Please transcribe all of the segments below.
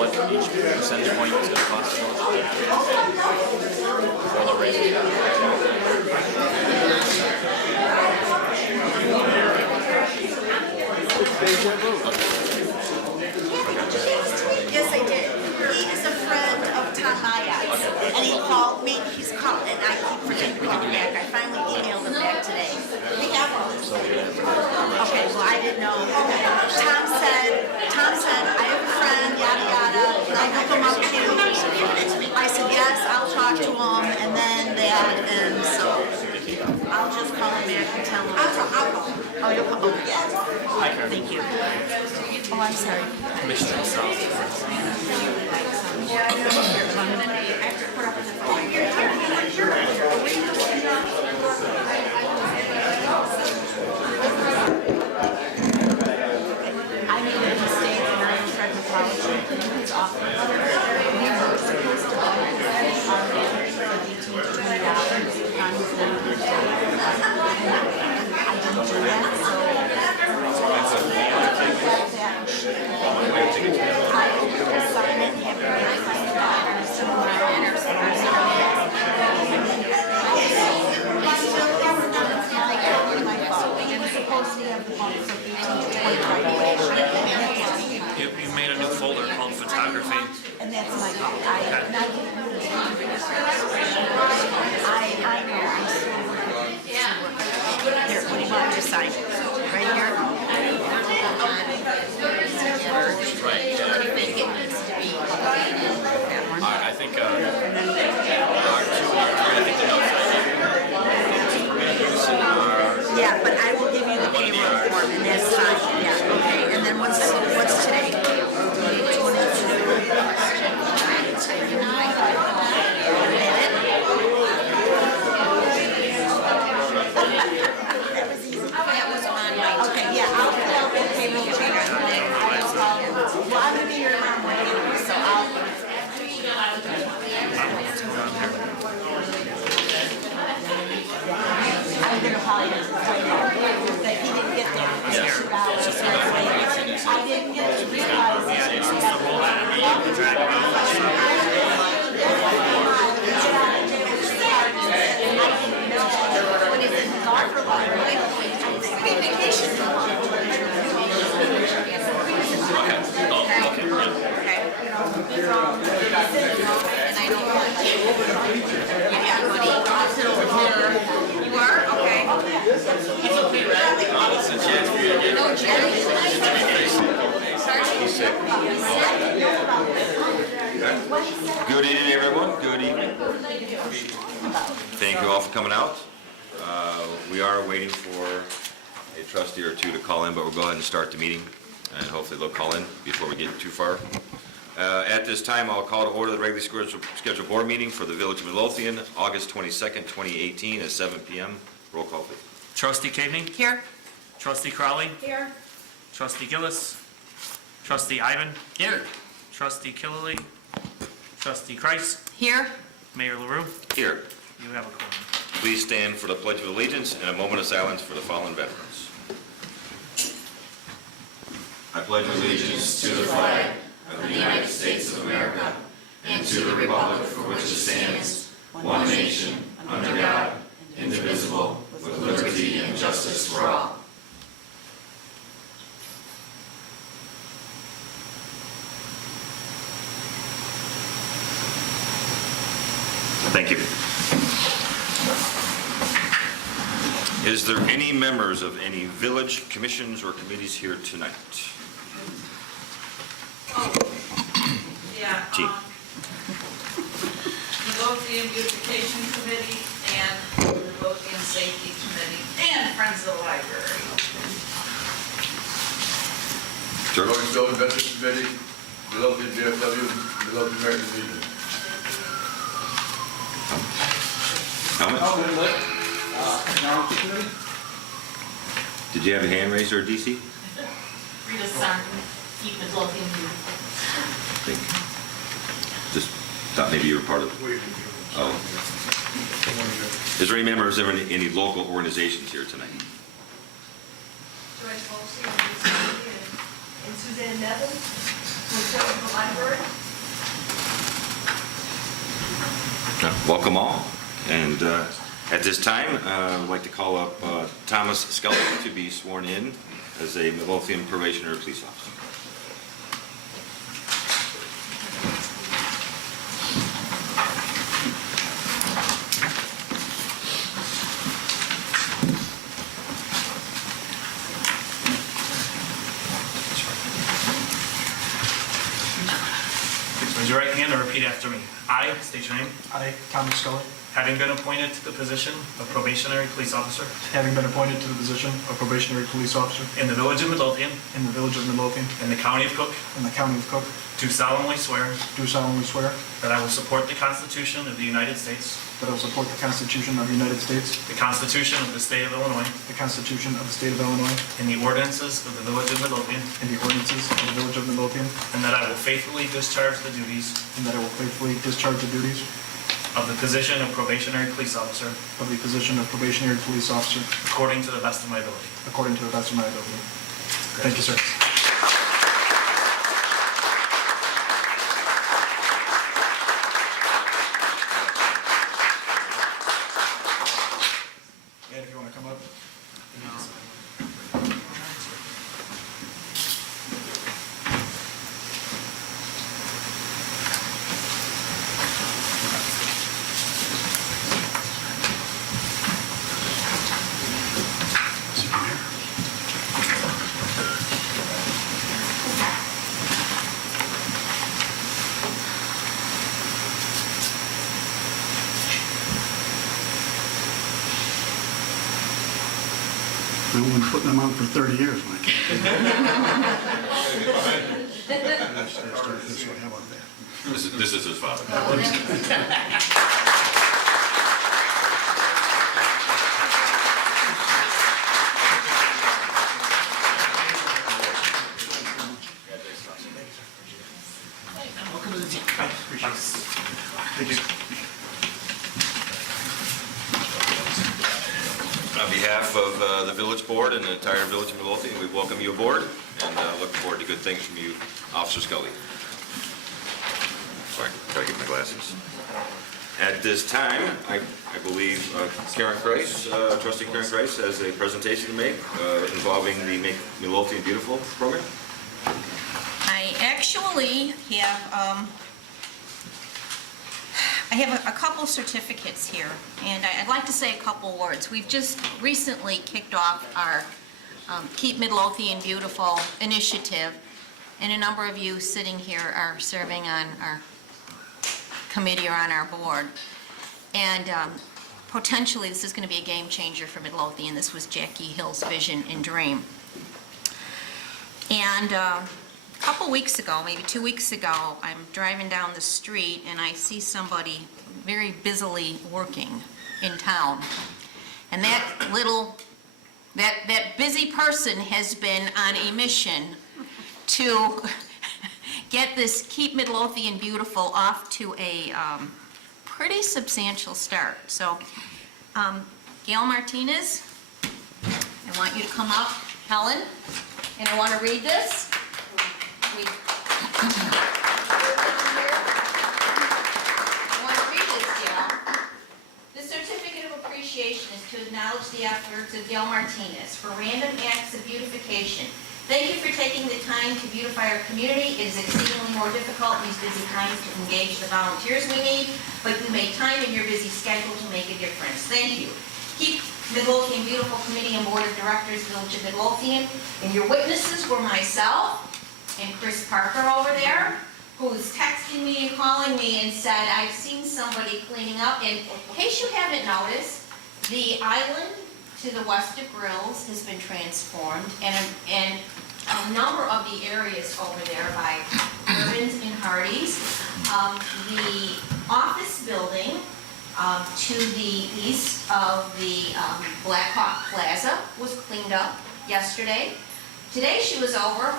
what each percentage point is going to cost the village for the raise. Yes, I did. He is a friend of Tom Maya's, and he called me. He's called, and I keep forgetting to call him back. I finally emailed him back today. We have all this. Okay, well, I didn't know. Tom said, I have a friend, yada yada. Can I hook him up to you? I said yes. I'll talk to him, and then that, and so I'll just call him back and tell him. I'll call him. Oh, you'll call. Okay. Hi, Karen. Thank you. Oh, I'm sorry. Commissioner South. I made a mistake and I tried to apologize. It's awful. We were supposed to buy our man for $18 on his number. I didn't do that, so I will sign it, have it sign the doctor, so he was supposed to have the money for 18 right away. You made a new folder called photography. And that's my fault. I know. I'm still working. Here, what do you want me to sign? Right here? Right. I think the notes. Yeah, but I will give you the payroll form and that's signed. Yeah, okay. And then what's today? 22. Okay, yeah, I'll fill out the payroll check. Well, I'm gonna be here tomorrow morning, so I'm gonna apologize that he didn't get there. I didn't get to You are? Okay. It's okay, right? It's a chance for you to get No, Jerry. Good evening, everyone. Good evening. Thank you all for coming out. We are waiting for a trustee or two to call in, but we'll go ahead and start the meeting, and hopefully they'll call in before we get too far. At this time, I'll call to order the regularly scheduled board meeting for the Village of Midlothian, August 22nd, 2018 at 7 p.m. Roll call, please. Trustee Caveney? Here. Trustee Crowley? Here. Trustee Gillis? Trustee Ivan? Here. Trustee Killeley? Trustee Kreis? Here. Mayor LaRue? Here. You have a quorum. Please stand for the Pledge of Allegiance and a moment of silence for the fallen veterans. I pledge allegiance to the flag of the United States of America and to the republic for which it stands, one nation, under God, indivisible, with liberty and justice for all. Thank you. Is there any members of any village commissions or committees here tonight? Yeah, Chief. Midlothian Beautification Committee and Midlothian Safety Committee and Friends of the Library. Sure. Village Veterans Committee, Midlothian VFW, Midlothian American Legion. Comments? Did you have a hand raised or DC? Rita's son, keep Midlothian. Just thought maybe you were part of it. Oh. Is there any members of any local organizations here tonight? Joyce Folsey and Suzanne Nevin. of the library. Welcome all. And at this time, I'd like to call up Thomas Scully to be sworn in as a Midlothian probationary police officer. Raise your right hand and repeat after me. I state your name. I, Thomas Scully, Having been appointed to the position of probationary police officer having been appointed to the position of probationary police officer in the village of Midlothian in the village of Midlothian in the county of Cook, in the county of Cook, do solemnly swear do solemnly swear that I will support the Constitution of the United States, that I will support the Constitution of the United States, the Constitution of the State of Illinois, the Constitution of the State of Illinois, and the ordinances of the village of Midlothian, and the ordinances of the village of Midlothian, and that I will faithfully discharge the duties and that I will faithfully discharge the duties of the position of probationary police officer of the position of probationary police officer according to the best of my ability. according to the best of my ability. Thank you, sir. Ed, if you want to come up. I've been putting them on for 30 years, Mike. Let's start this way. How about that? This is his father. Welcome to the team. Thank you. On behalf of the village board and the entire village of Midlothian, we welcome you aboard and look forward to good things from you, Officer Scully. Sorry, gotta get my glasses. At this time, I believe Karen Price, Trustee Karen Price, has a presentation to make involving the Make Midlothian Beautiful program. I actually have a couple certificates here, and I'd like to say a couple words. We've just recently kicked off our Keep Midlothian Beautiful initiative, and a number of you sitting here are serving on our committee or on our board. And potentially this is going to be a game changer for Midlothian. This was Jackie Hill's vision and dream. And a couple weeks ago, maybe 2 weeks ago, I'm driving down the street and I see somebody very busily working in town. And that busy person has been on a mission to get this Keep Midlothian Beautiful off to a pretty substantial start. So, Gail Martinez, I want you to come up, Helen, and I want to read this. I want to read this, Gail. The certificate of appreciation is to acknowledge the efforts of Gail Martinez for random acts of beautification. Thank you for taking the time to beautify our community. It is exceedingly more difficult in these busy times to engage the volunteers we need, but you made time in your busy schedule to make a difference. Thank you. Keep Midlothian Beautiful Committee and Board of Directors, Village of Midlothian, and your witnesses were myself and Chris Parker over there, who was texting me and calling me and said, I've seen somebody cleaning up. And in case you haven't noticed, the island to the west of Grills has been transformed, and a number of the areas over there by Irvin's and Hardy's. The office building to the east of the Black Hawk Plaza was cleaned up yesterday. Today she was over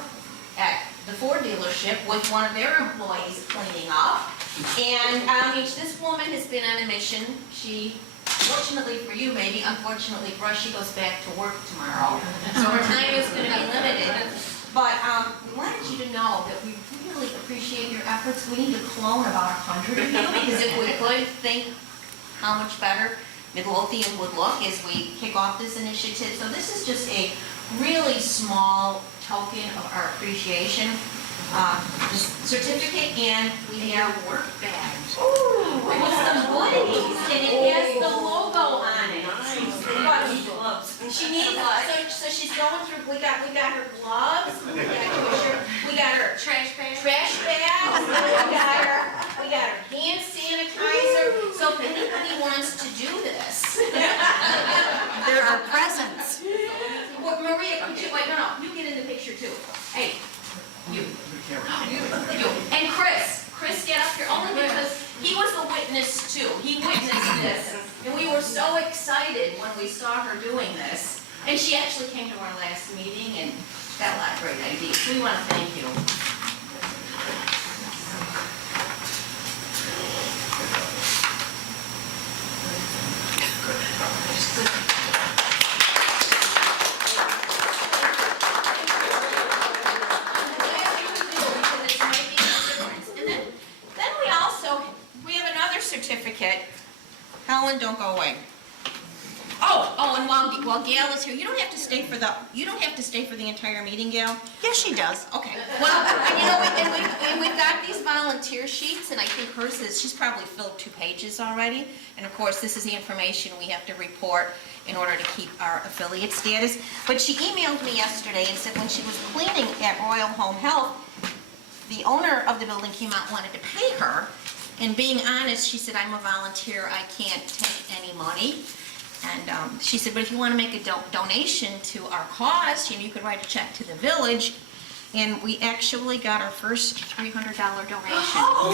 at the Ford dealership with one of their employees cleaning up. And this woman has been on a mission. She, fortunately for you maybe, unfortunately for us, she goes back to work tomorrow. So her time is going to be limited. But we wanted you to know that we really appreciate your efforts. We need to clone about 100 of you, because if we could, think how much better Midlothian would look as we kick off this initiative. So this is just a really small token of our appreciation. This certificate, and we have work bags. Ooh, with some goodies, and it has the logo on it. She needs gloves, so she's going through. We got her gloves. We got her trash bags. We got her hand sanitizer. So if anybody wants to do this, There are presents. well, Maria, could you wait? No, you get in the picture too. Hey, you. And Chris, get up here, only because he was a witness too. He witnessed this, and we were so excited when we saw her doing this. And she actually came to our last meeting and got a lot of great ideas. We want to thank you. Certificate. Helen, don't go away. Oh, and while Gail is here, you don't have to stay for the entire meeting, Gail. Yes, she does. Okay. Well, and you know, we've got these volunteer sheets, and I think hers she's probably filled 2 pages already. And of course, this is the information we have to report in order to keep our affiliate status. But she emailed me yesterday and said when she was cleaning at Royal Home Health, the owner of the building came out and wanted to pay her. And being honest, she said, I'm a volunteer, I can't take any money. And she said, but if you want to make a donation to our cause, you could write a check to the village. And we actually got our first $300 donation. Oh,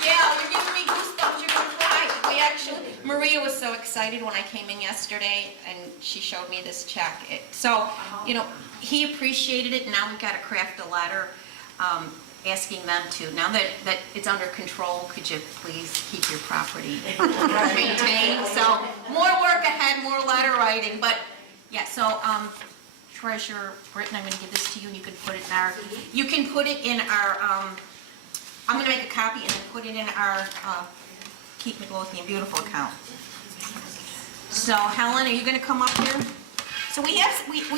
Gail, you're giving me goosebumps, you're going to cry. Maria was so excited when I came in yesterday, and she showed me this check. He appreciated it, and now we've got to craft a letter asking them to, now that it's under control, could you please keep your property maintained? So more work ahead, more letter writing, but yeah, so Treasurer Britton, I'm going to give this to you, and you can put it in our, I'm going to make a copy and then put it in our Keep Midlothian Beautiful account. So Helen, are you going to come up here? So we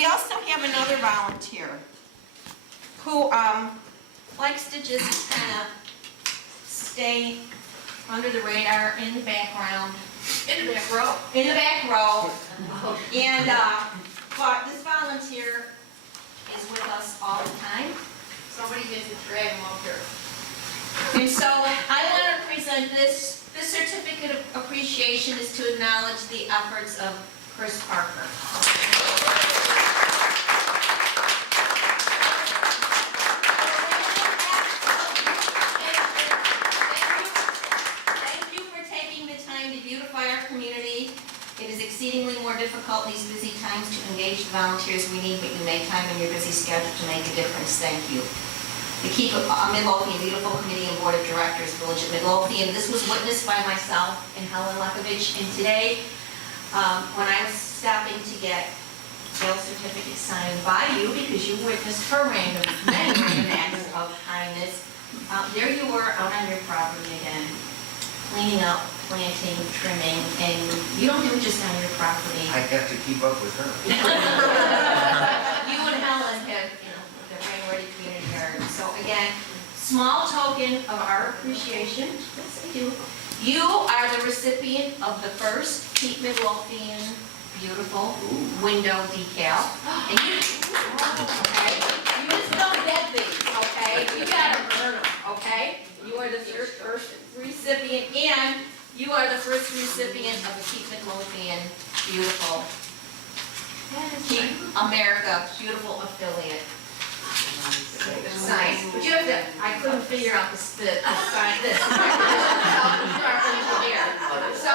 also have another volunteer who likes to just kind of stay under the radar, in the background. In the back row. In the back row. And but this volunteer is with us all the time. Somebody needs to drag him up here. And so I want to present this certificate of appreciation is to acknowledge the efforts of Chris Parker. Thank you for taking the time to beautify our community. It is exceedingly more difficult in these busy times to engage the volunteers we need, but you make time in your busy schedule to make a difference. Thank you. The Keep Midlothian Beautiful Committee and Board of Directors, Village of Midlothian. This was witnessed by myself and Helen Lekovich. And today, when I was stopping to get Gail's certificate signed by you, because you witnessed her many random acts of kindness, there you were out on your property again, cleaning up, planting, trimming, and you don't do it just on your property. I have to keep up with her. You and Helen have, the rain-ready community garden. So again, small token of our appreciation. Yes, I do. You are the recipient of the first Keep Midlothian Beautiful window decal. And you just don't get these, okay? You gotta earn them, okay? You are the first recipient, and you are the first recipient of the Keep Midlothian Beautiful, Keep America Beautiful affiliate. Sign. But you have to, I couldn't figure out the sign this. So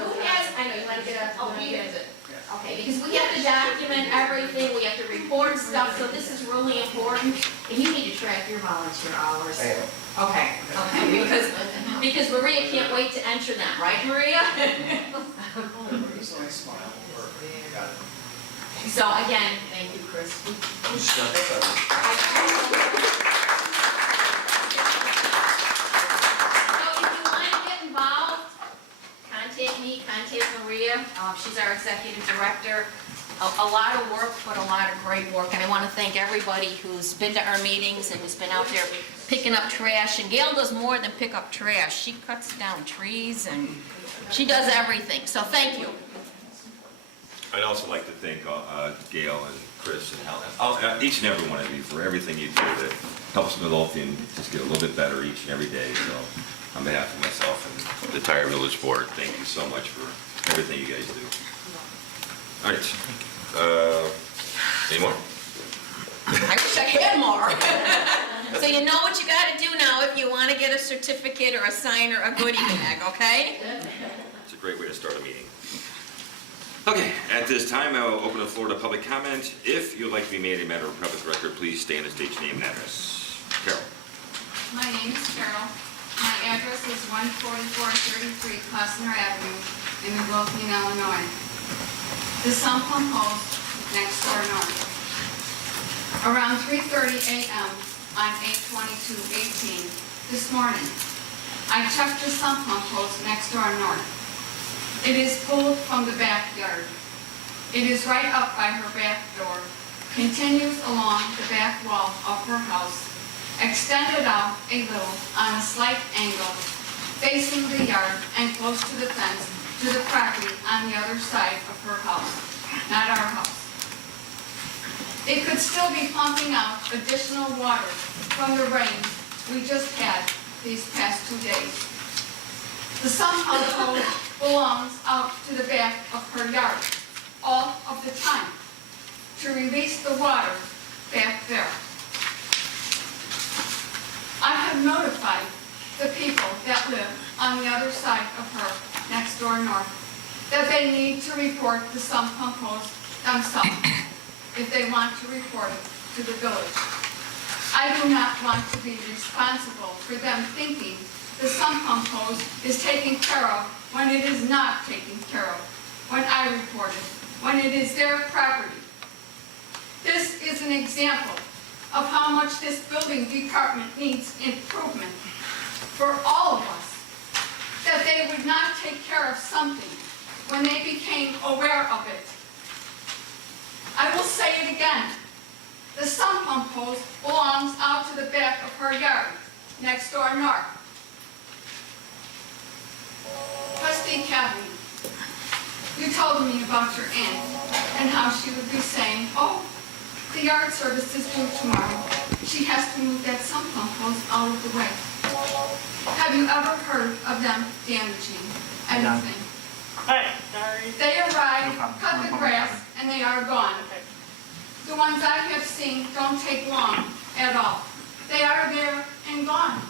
who has, I know you want to get a, oh, he has it. Okay, because we have to document everything, we have to report stuff, so this is really important. And you need to track your volunteer hours. Okay, because Maria can't wait to enter them, right, Maria? So again, thank you, Chris. So if you want to get involved, contact me, contact Maria. She's our executive director. A lot of work, but a lot of great work. And I want to thank everybody who's been to our meetings and who's been out there picking up trash. And Gail does more than pick up trash. She cuts down trees and she does everything. So thank you. I'd also like to thank Gail and Chris and Helen, each and every one of you for everything you do that helps Midlothian just get a little bit better each and every day. So on behalf of myself and the entire village board, thank you so much for everything you guys do. All right. Any more? I wish I had more. So you know what you got to do now if you want to get a certificate or a sign or a goodie bag, okay? It's a great way to start a meeting. Okay, at this time, I will open the floor to public comment. If you'd like to be made a matter of public record, please stand and state your name and address. Carol. My name is Carol. My address is 14433 Klessner Avenue in Midlothian, Illinois. The sump pump house next door north. Around 3:30 a.m. on 8/22/18 this morning, I checked the sump pump house next door north. It is pulled from the backyard. It is right up by her back door, continues along the back wall of her house, extended out a little on a slight angle, facing the yard and close to the fence to the property on the other side of her house, not our house. It could still be pumping out additional water from the rain we just had these past 2 days. The sump pump hose belongs out to the back of her yard all of the time to release the water back there. I have notified the people that live on the other side of her next door north that they need to report the sump pump hose themselves if they want to report it to the village. I do not want to be responsible for them thinking the sump pump hose is taken care of when it is not taken care of, when I report it, when it is their property. This is an example of how much this building department needs improvement for all of us, that they would not take care of something when they became aware of it. I will say it again. The sump pump hose belongs out to the back of her yard, next door north. Trustee Kavanaugh, you told me about your aunt and how she would be saying, oh, the yard service is due tomorrow. She has to move that sump pump hose out of the way. Have you ever heard of them damaging anything? Hi, sorry. They arrive, No problem. cut No the problem. grass, and they are gone. The ones I have seen don't take long at all. They are there and gone.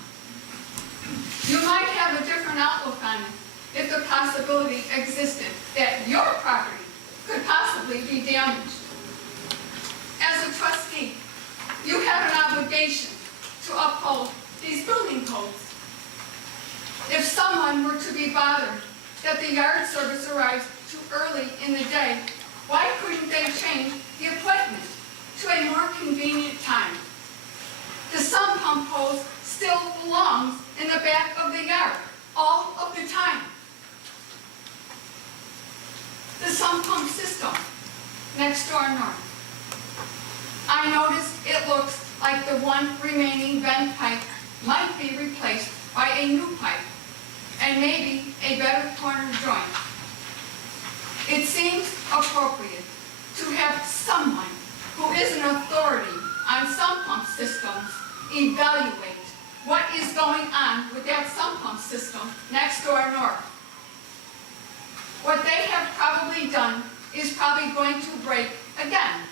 You might have a different outlook on it if the possibility existed that your property could possibly be damaged. As a trustee, you have an obligation to uphold these building codes. If someone were to be bothered that the yard service arrives too early in the day, why couldn't they change the appointment to a more convenient time? The sump pump hose still belongs in the back of the yard all of the time. The sump pump system next door north. I noticed it looks like the one remaining vent pipe might be replaced by a new pipe and maybe a better corner joint. It seems appropriate to have someone who is an authority on sump pump systems evaluate what is going on with that sump pump system next door north. What they have probably done is probably going to break again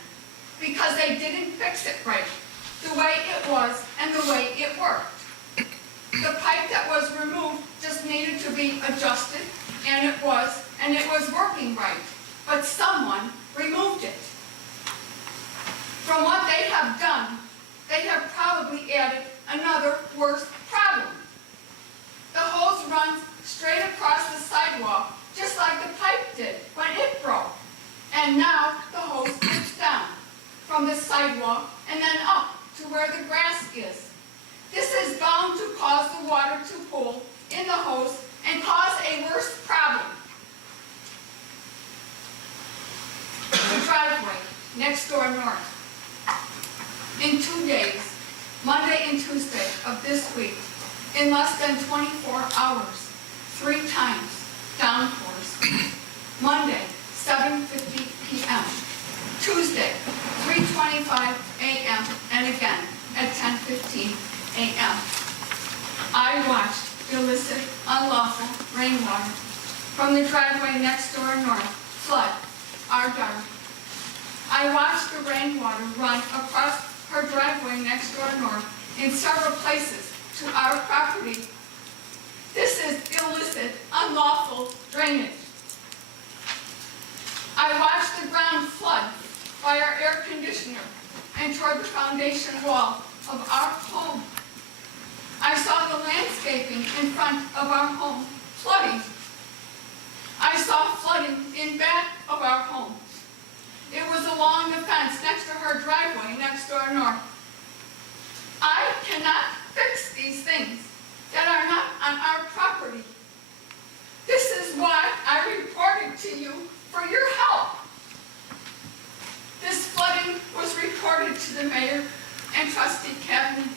because they didn't fix it right, the way it was and the way it worked. The pipe that was removed just needed to be adjusted, and it was working right, but someone removed it. From what they have done, they have probably added another worse problem. The hose runs straight across the sidewalk, just like the pipe did when it broke, and now the hose is water to pool in the hose and cause a worse problem. The driveway next door north. In 2 days, Monday and Tuesday of this week, in less than 24 hours, 3 times downpours. Monday, 7:50 p.m. Tuesday, 3:25 a.m. and again at 10:15 a.m. I watched illicit, unlawful rainwater from the driveway next door north flood our yard. I watched the rainwater run across her driveway next door north in several places to our property. This is illicit, unlawful drainage. I watched the ground flood by our air conditioner and toward the foundation wall of our home. I saw the landscaping in front of our home flooding. I saw flooding in back of our home. It was along the fence next to her driveway next door north. I cannot fix these things that are not on our property. This is why I reported to you for your help. This flooding was reported to the mayor and trustee cabinet.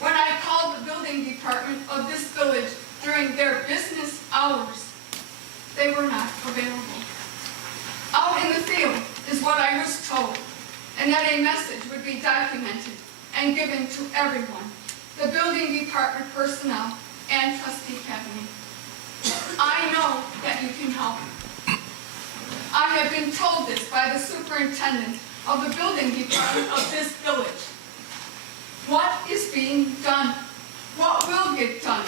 When I called the building department of this village during their business hours, they were not available. Out in the field is what I was told, and that a message would be documented and given to everyone, the building department personnel and trustee cabinet. I know that you can help. I have been told this by the superintendent of the building department of this village. What is being done? What will get done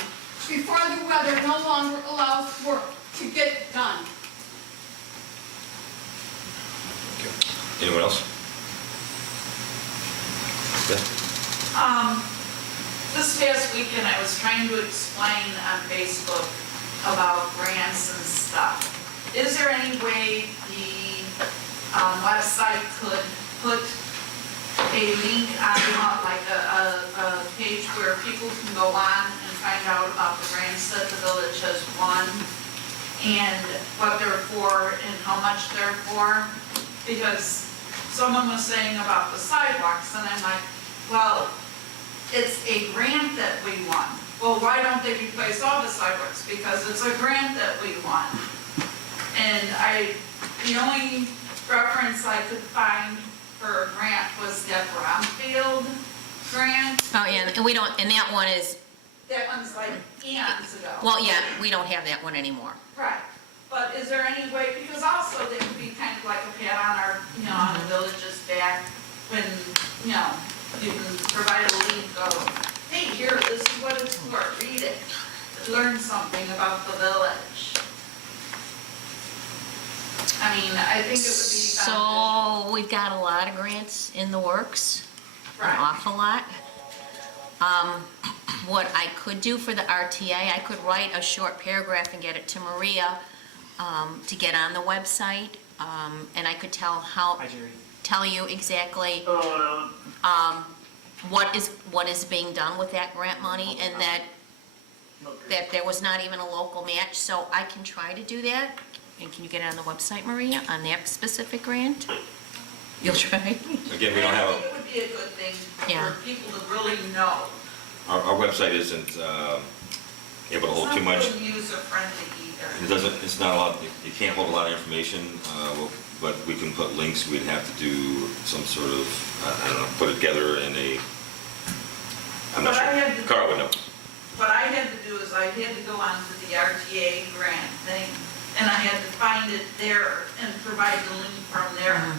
before the weather no longer allows work to get done? Anyone else? Yeah. This past weekend, I was trying to explain on Facebook about grants and stuff. Is there any way the website could put a link on, like a page where people can go on and find out about the grants that the village has won and what they're for and how much they're for? Because someone was saying about the sidewalks, and I'm like, well, it's a grant that we won. Well, why don't they replace all the sidewalks? Because it's a grant that we won. And the only reference I could find for a grant was that Brownfield grant. Oh, yeah, and we don't, and that one is, That one's like eons ago. well, yeah, we don't have that one anymore. Right. But is there any way, because also there would be kind of like a pat on our, on the village's back when, you can provide a link of, hey, here, this is what it's for, read it, learn something about the village. I mean, I think it would be beneficial. So, we've got a lot of grants in the works, an Right. awful lot. What I could do for the RTA, I could write a short paragraph and get it to Maria to get on the website, and I could Hi, Jerry. tell you exactly what is being done with that grant money, and that there was not even a local match, so I can try to do that. And can you get it on the website, Maria, on that specific grant? You'll try? Again, we don't have I think it would be a good thing Yeah. for people to really know. our website isn't able to hold too much. It's not really user-friendly either. It doesn't, it's not a lot, you can't hold a lot of information, but we can put links. We'd have to do some sort of, I don't know, put it together in a, I'm not What I had sure. to- Carl would know. What I had to do is I had to go onto the RTA grant thing, and I had to find it there and provide the link from there.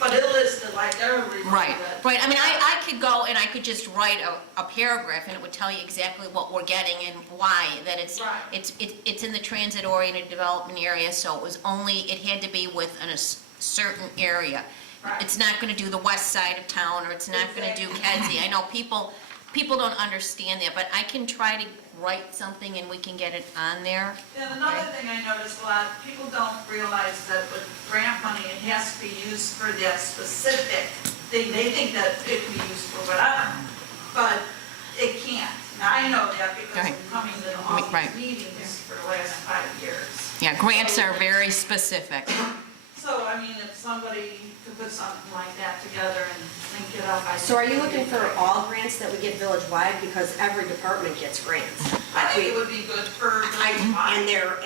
But it listed like everything. Right, that- right. I mean, I could go and I could just write a paragraph, and it would tell you exactly what we're getting and why, that it's in the transit-oriented development area, so it had to be within a certain area. Right. It's not gonna do the west side of town, or it's not gonna do Kedzie. I know people don't understand that, but I can try to write something and we can get it on there. And another thing I noticed a lot, people don't realize that with grant money, it has to be used for that specific thing. They think that it can be used for whatever, but it can't. I know that because Right. I'm coming to all Right. these meetings for the last 5 years. Yeah, grants are very specific. So, I mean, if somebody could put something like that together and link it up, I. So are you looking for all grants that we get village-wide? Because every department gets grants. I think it would be good for. And they're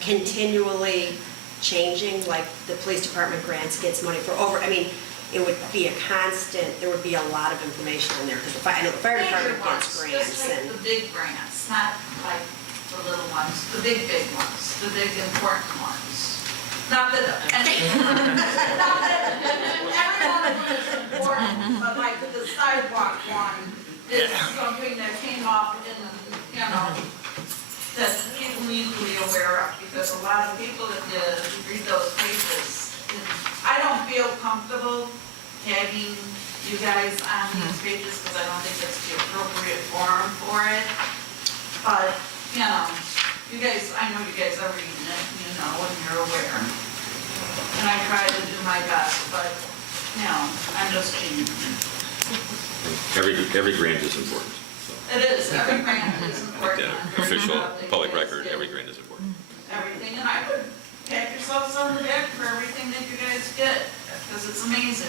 continually changing, like the police department grants gets money for I mean, it would be a constant, there would be a lot of information in there, because I know the fire department gets grants Just like and. the big grants, not like the little ones, the big ones, the big important ones. Not that, not that every one of them is important, but like the sidewalk one is something that came up in, you know, that people need to be aware of, because a lot of people that read those pages, I don't feel comfortable tagging you guys on these pages, because I don't think it's the appropriate forum for it. But, you know, you guys, I know you guys are reading it, you know, and you're aware. And I try to do my best, but, you know, I'm just changing. Every grant is important. So, It is, every grant is important. yeah, official, public record, every grant is important. Everything, and I would pat yourselves on the back for everything that you guys get, because it's amazing.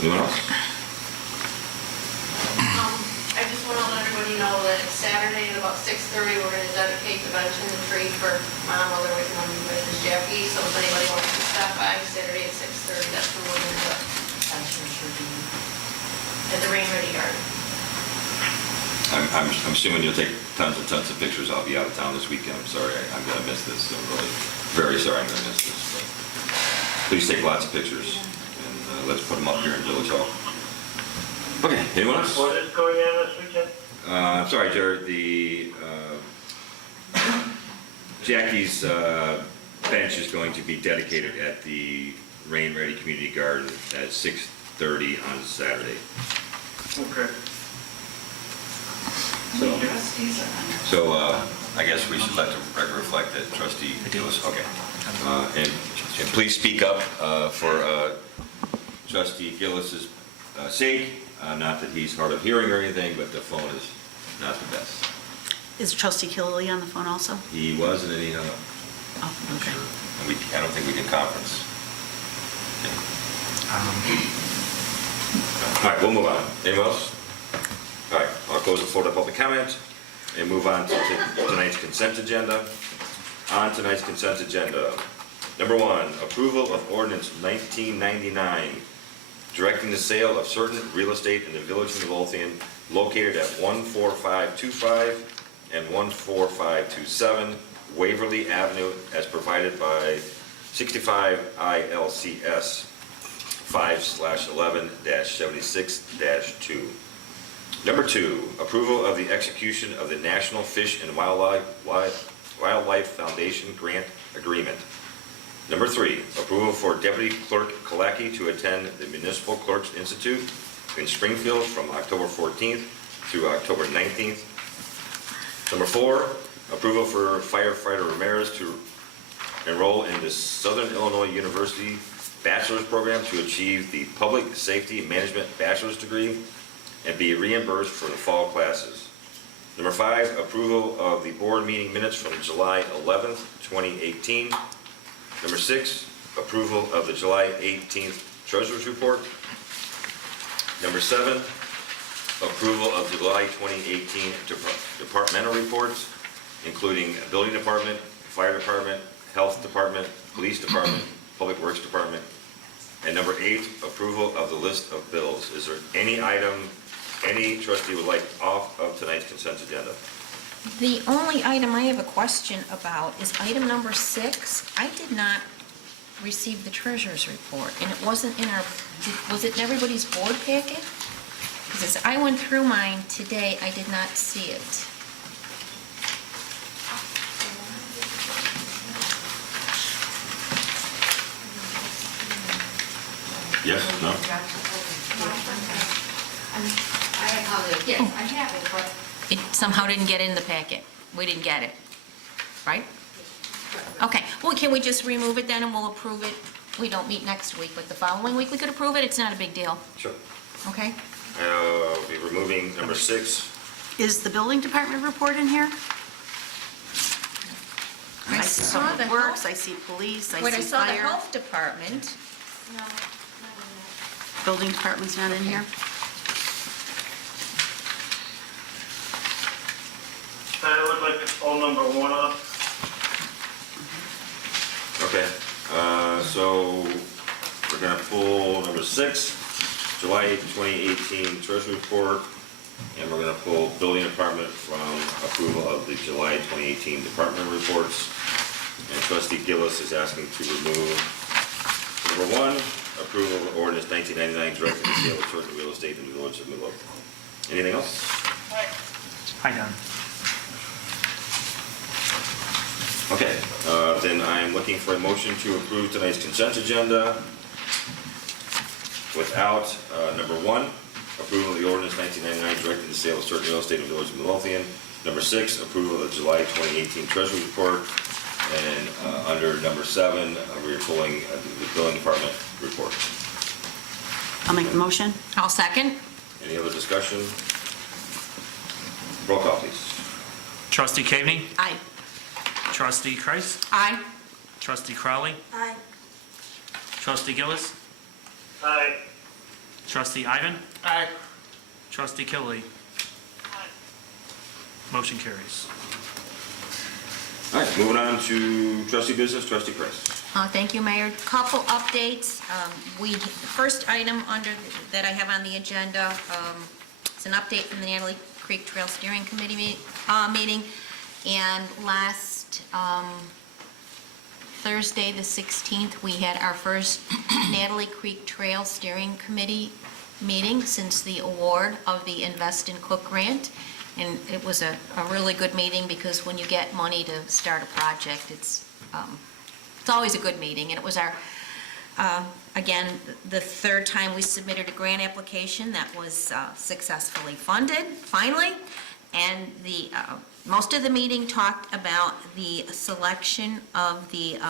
Anyone else? I just want to let everybody know that Saturday at about 6:30, we're going to dedicate the bench and the tree for Mom, otherwise known as Jackie. So if anybody wants to stop by, Saturday at 6:30, that's when we're going to do it. At the Rain Ready Garden. I'm assuming you'll take tons and tons of pictures. I'll be out of town this weekend. I'm sorry, I'm going to miss this. I'm really very sorry I'm going to miss this. But please take lots of pictures, and let's put them up here in Village Hall. Okay, anyone else? What is going on this weekend? I'm sorry, Jared, Jackie's bench is going to be dedicated at the Rain Ready Community Garden at 6:30 on Saturday. Okay. So I guess we should let the record reflect that trustee Gillis, okay. And please speak up for trustee Gillis's sake. Not that he's hard of hearing or anything, but the phone is not the best. Is Trustee Killily on the phone also? He was, and then he hung up. Oh, okay. And I don't think we can conference. All right, we'll move on. Anyone else? All right, I'll close the floor to public comment and move on to tonight's consent agenda. On tonight's consent agenda, number 1, approval of ordinance 1999, directing the sale of certain real estate in the village of Midlothian located at 14525 and 14527 Waverly Avenue as provided by 65 ILCS 5/11-76-2. Number 2, approval of the execution of the National Fish and Wildlife Foundation grant agreement. Number 3, approval for Deputy Clerk Kalaki to attend the Municipal Clerks Institute in Springfield from October 14th through October 19th. Number 4, approval for firefighter Ramirez to enroll in the Southern Illinois University Bachelor's Program to achieve the Public Safety Management Bachelor's degree and be reimbursed for the fall classes. Number 5, approval of the board meeting minutes from July 11th, 2018. Number 6, approval of the July 18th Treasurer's Report. Number 7, approval of the July 2018 departmental reports, including Building Department, Fire Department, Health Department, Police Department, Public Works Department. And number 8, approval of the list of bills. Is there any item any trustee would like off of tonight's consent agenda? The only item I have a question about is item number 6. I did not receive the treasurer's report, and it wasn't in our, was it in everybody's board packet? Because as I went through mine today, I did not see it. Yes, no? Yes, I have it, but It somehow didn't get in the packet. We didn't get it, right? Okay, well, can we just remove it then and we'll approve it? We don't meet next week, but the following week we could approve it, it's not a big deal, Sure. okay? removing number 6. Is the building department report in here? I see saw public the works, health- I see police, I When I see saw the fire. health department, Building department's not in here? I would like to pull number 1 off. Okay, so we're gonna pull number 6, July 2018 Treasury Report, and we're gonna pull Building Department from approval of the July 2018 Department Reports. And Trustee Gillis is asking to remove number 1, approval of ordinance 1999 directing the sale of certain real estate in the village of Midlothian. Anything else? Hi, Don. Okay, then I am looking for a motion to approve tonight's consent agenda without number 1, approval of the ordinance 1999 directing the sale of certain real estate in the village of Midlothian. Number 6, approval of the July 2018 Treasury Report. And under number 7, we are pulling the building department report. I'll make the motion. I'll second. Any other discussion? Roll call, please. Trustee Caveney? Aye. Trustee Kreis? Aye. Trustee Crowley? Aye. Trustee Gillis? Aye. Trustee Ivan? Aye. Trustee Killelea? Motion carries. All right, moving on to trustee business, trustee Price. Thank you, Mayor. Couple updates. The first item that I have on the agenda is an update from the Natalie Creek Trail Steering Committee meeting. And last Thursday, the 16th, we had our first Natalie Creek Trail Steering Committee meeting since the award of the Invest in Cook grant. And it was a really good meeting because when you get money to start a project, it's always a good meeting. And it was our, again, the third time we submitted a grant application that was successfully funded, finally. And most of the meeting talked about the selection of the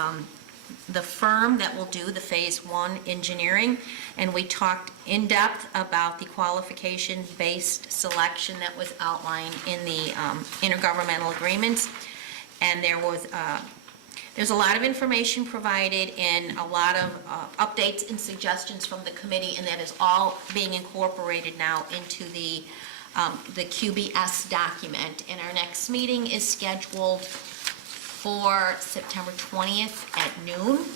firm that will do the Phase 1 engineering, and we talked in depth about the qualification-based selection that was outlined in the intergovernmental agreements. And there's a lot of information provided and a lot of updates and suggestions from the committee, and that is all being incorporated now into the QBS document. And our next meeting is scheduled for September 20th at noon.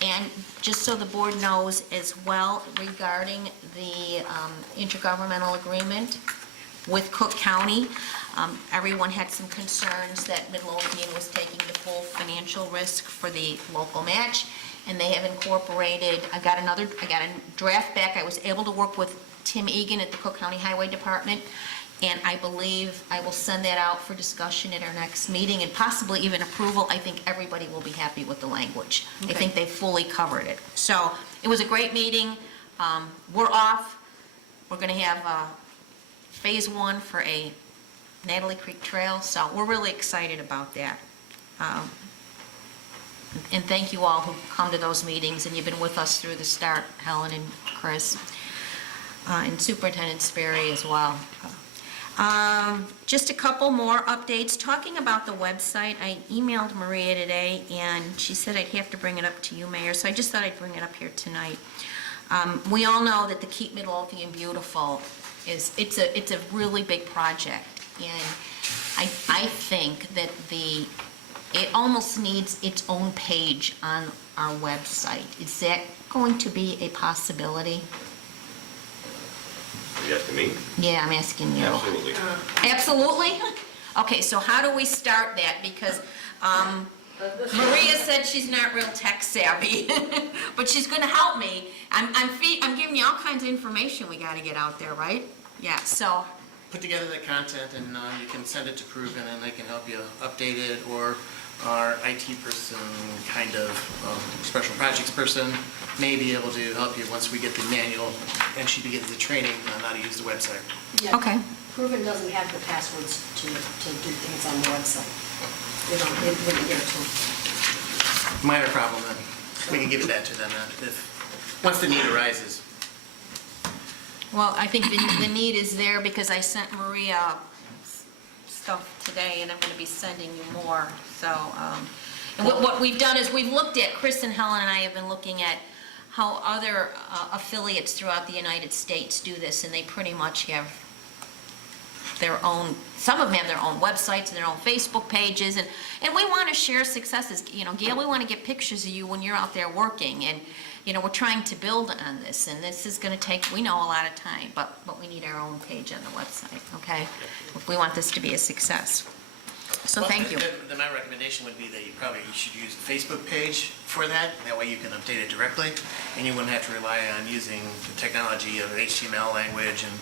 And just so the board knows as well, regarding the intergovernmental agreement with Cook County, everyone had some concerns that Midlothian was taking the full financial risk for the local match, and they have incorporated, I got a draft back. I was able to work with Tim Egan at the Cook County Highway Department, and I believe I will send that out for discussion at our next meeting and possibly even approval. I think everybody will be happy with the language. I think they fully covered it. So it was a great meeting. We're off. We're going to have Phase 1 for a Natalie Creek Trail, so we're really excited about that. And thank you all who come to those meetings, and you've been with us through the start, Helen and Chris, and Superintendent Sperry as well. Just a couple more updates. Talking about the website, I emailed Maria today, and she said I'd have to bring it up to you, Mayor, so I just thought I'd bring it up here tonight. We all know that the Keep Midlothian Beautiful it's a really big project, and I think that it almost needs its own page on our website. Is that going to be a possibility? Are you asking me? Yeah, I'm asking you. Absolutely. Absolutely? Okay, so how do we start that? Because Maria said she's not real tech savvy, but she's gonna help me. I'm giving you all kinds of information we gotta get out there, right? Yeah, so. Put together the content and you can send it to Proven and they can help you update it, or our IT person, kind of special projects person, may be able to help you once we get the manual and she begins the training on how to use the website. Yeah. Okay. Proven doesn't have the passwords to do things on the website. We wouldn't give it to them. Minor problem then. We can give that to them if once the need arises. Well, I think the need is there because I sent Maria stuff today, and I'm going to be sending you more, so. And what we've done is we've looked at, Chris and Helen and I have been looking at how other affiliates throughout the United States do this, and they pretty much have their own, some of them have their own websites and their own Facebook pages, and we want to share successes. You know, Gail, we want to get pictures of you when you're out there working, and, you know, we're trying to build on this, and this is going to take, we know, a lot of time, but we need our own page on the website, okay? If we want this to be a success. So thank you. Then my recommendation would be that you should use the Facebook page for that. That way you can update it directly, and you wouldn't have to rely on using the technology of HTML language and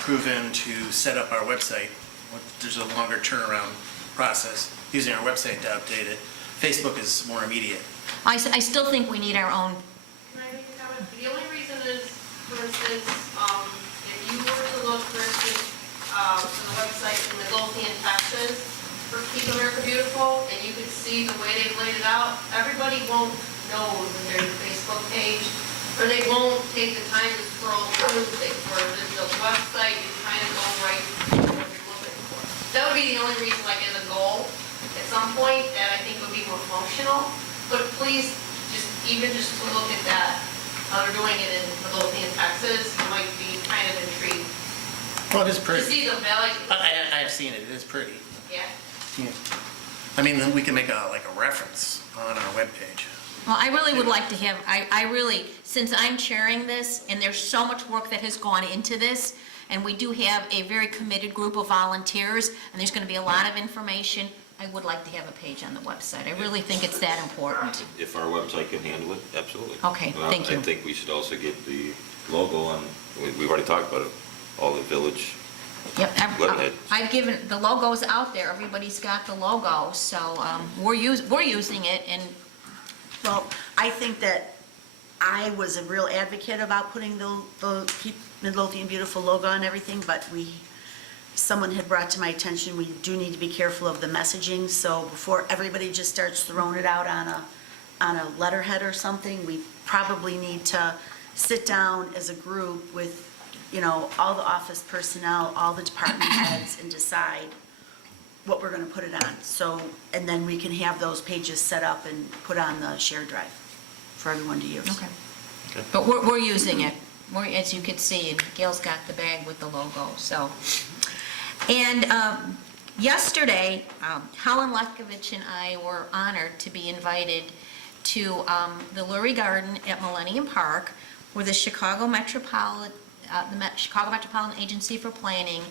proven to set up our website. There's a longer turnaround process using our website to update it. Facebook is more immediate. I still think we need our own. Can I make a comment? The only reason is, for instance, if you were to look, for instance, to the website in Midlothian, Texas, for Keep America Beautiful, and you could see the way they've laid it out, everybody won't know that there's a Facebook page, or they won't take the time to scroll through things, where the website, you kind of go right to what you're looking for. That would be the only reason, like, as a goal, at some point, that I think would be more functional. But please, even just to look at that, they're doing it in Midlothian, Texas, you might be kind of intrigued. Well, it is pretty. To see the value. I have seen it. It is pretty. Yeah. Yeah. I mean, then we can make a reference on our webpage. Well, I really would like to have, I really, since I'm chairing this, and there's so much work that has gone into this, and we do have a very committed group of volunteers, and there's going to be a lot of information, I would like to have a page on the website. I really think it's that important. If our website can handle it, absolutely. Okay, Well, thank you. I think we should also get the logo on, we've already talked about it, all the village. Yep, Letterhead. I've given, the logo's out there, everybody's got the logo, so we're using it, and Well, I think that I was a real advocate about putting the Keep Midlothian Beautiful logo on everything, but someone had brought to my attention, we do need to be careful of the messaging, so before everybody just starts throwing it out on a letterhead or something, we probably need to sit down as a group with, you know, all the office personnel, all the department heads, and decide what we're going to put it on. So, and then we can have those pages set up and put on the shared drive for everyone to use. okay. But we're using it, as you can see, and Gail's got the bag with the logo, so. And yesterday, Helen Lefkovich and I were honored to be invited to the Lurie Garden at Millennium Park, where the Chicago Metropolitan Agency for Planning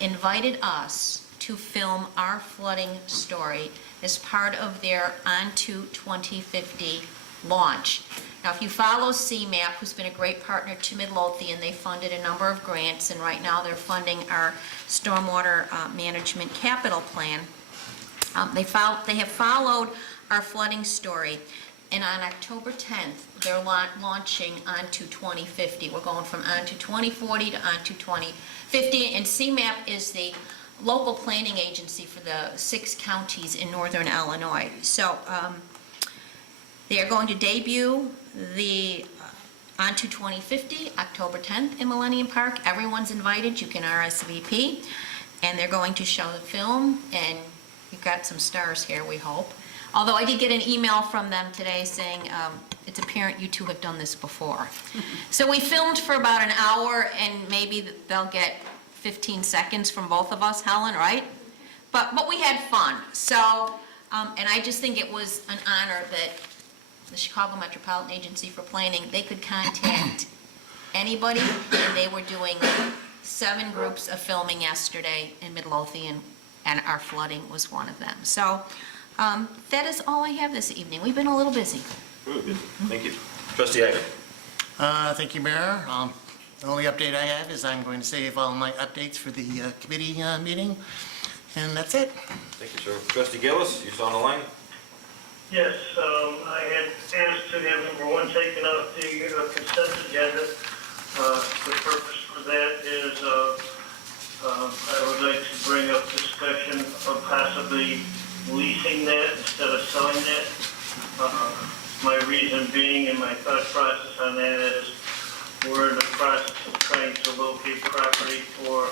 invited us to film our flooding story as part of their On to 2050 launch. Now, if you follow CMAP, who's been a great partner to Midlothian, they funded a number of grants, and right now they're funding our stormwater management capital plan. They have followed our flooding story, and on October 10th, they're launching On to 2050. We're going from On to 2040 to On to 2050, and CMAP is the local planning agency for the 6 counties in northern Illinois. So they are going to debut the On to 2050, October 10th in Millennium Park. Everyone's invited, you can RSVP, and they're going to show the film, and we've got some stars here, we hope. Although I did get an email from them today saying, it's apparent you two have done this before. So we filmed for about an hour, and maybe they'll get 15 seconds from both of us, Helen, right? But we had fun. So, and I just think it was an honor that the Chicago Metropolitan Agency for Planning, they could contact anybody, and they were doing 7 groups of filming yesterday in Midlothian, and our flooding was one of them. So that is all I have this evening. We've been a little busy. Really busy. Thank you. Trustee Ivan. Thank you, Mayor. The only update I have is I'm going to save all my updates for the committee meeting, and that's it. Thank you, sir. Trustee Gillis, you're still on the line? Yes, I had asked to have number 1 taken off the consent agenda. The purpose for that is I would like to bring up discussion of possibly leasing that instead of selling that. My reason being, and my thought process on that is, we're in the process of trying to locate property for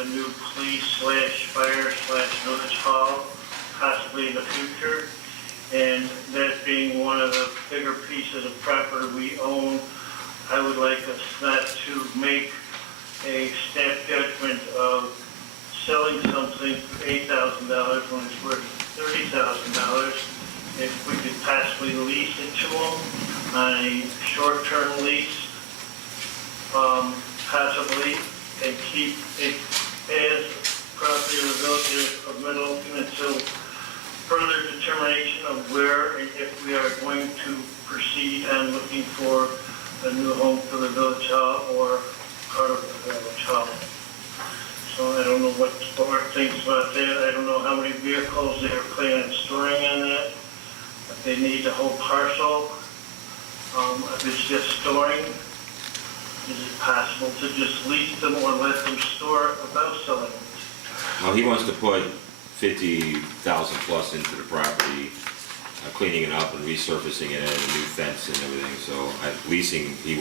a new police/fire/village hall, possibly in the future. And that being one of the bigger pieces of property we own, I would like us not to make a snap judgment of selling something for $8,000 when it's worth $30,000. If we could possibly lease it to them on a short-term lease, possibly, and keep it as property of the village of Midlothian until further determination of where and if we are going to proceed on looking for a new home for the village hall or part of the village hall. So I don't know what the board thinks about that. I don't know how many vehicles they are planning on storing on that. If they need the whole parcel, if it's just storing, is it possible to just lease them or let them store it without selling it? Well, he wants to put 50,000 plus into the property, cleaning it up and resurfacing it, and a new fence and everything, so leasing, he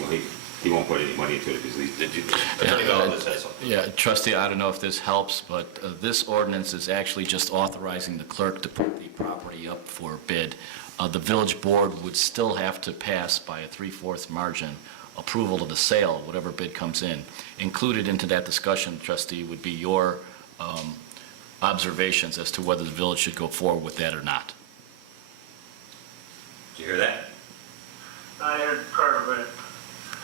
won't put any money into it if he's leased. Did you, Attorney Valdez said something? Yeah, trustee, I don't know if this helps, but this ordinance is actually just authorizing the clerk to put the property up for bid. The village board would still have to pass by a 3/4 margin approval of the sale, whatever bid comes in. Included into that discussion, trustee, would be your observations as to whether the village should go forward with that or not. Did you hear that? I heard part of it.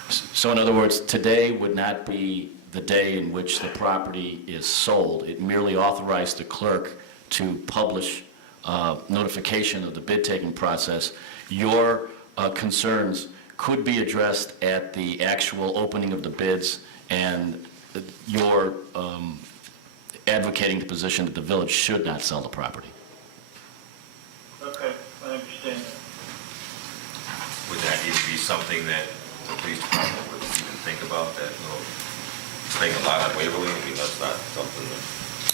So in other words, today would not be the day in which the property is sold. It merely authorized the clerk to publish notification of the bid-taking process. Your concerns could be addressed at the actual opening of the bids, and your advocating the position that the village should not sell the property. Okay, I understand that. Would that even be something that the police department would even think about, that little thing a lot on Waverly? I mean, that's not something that...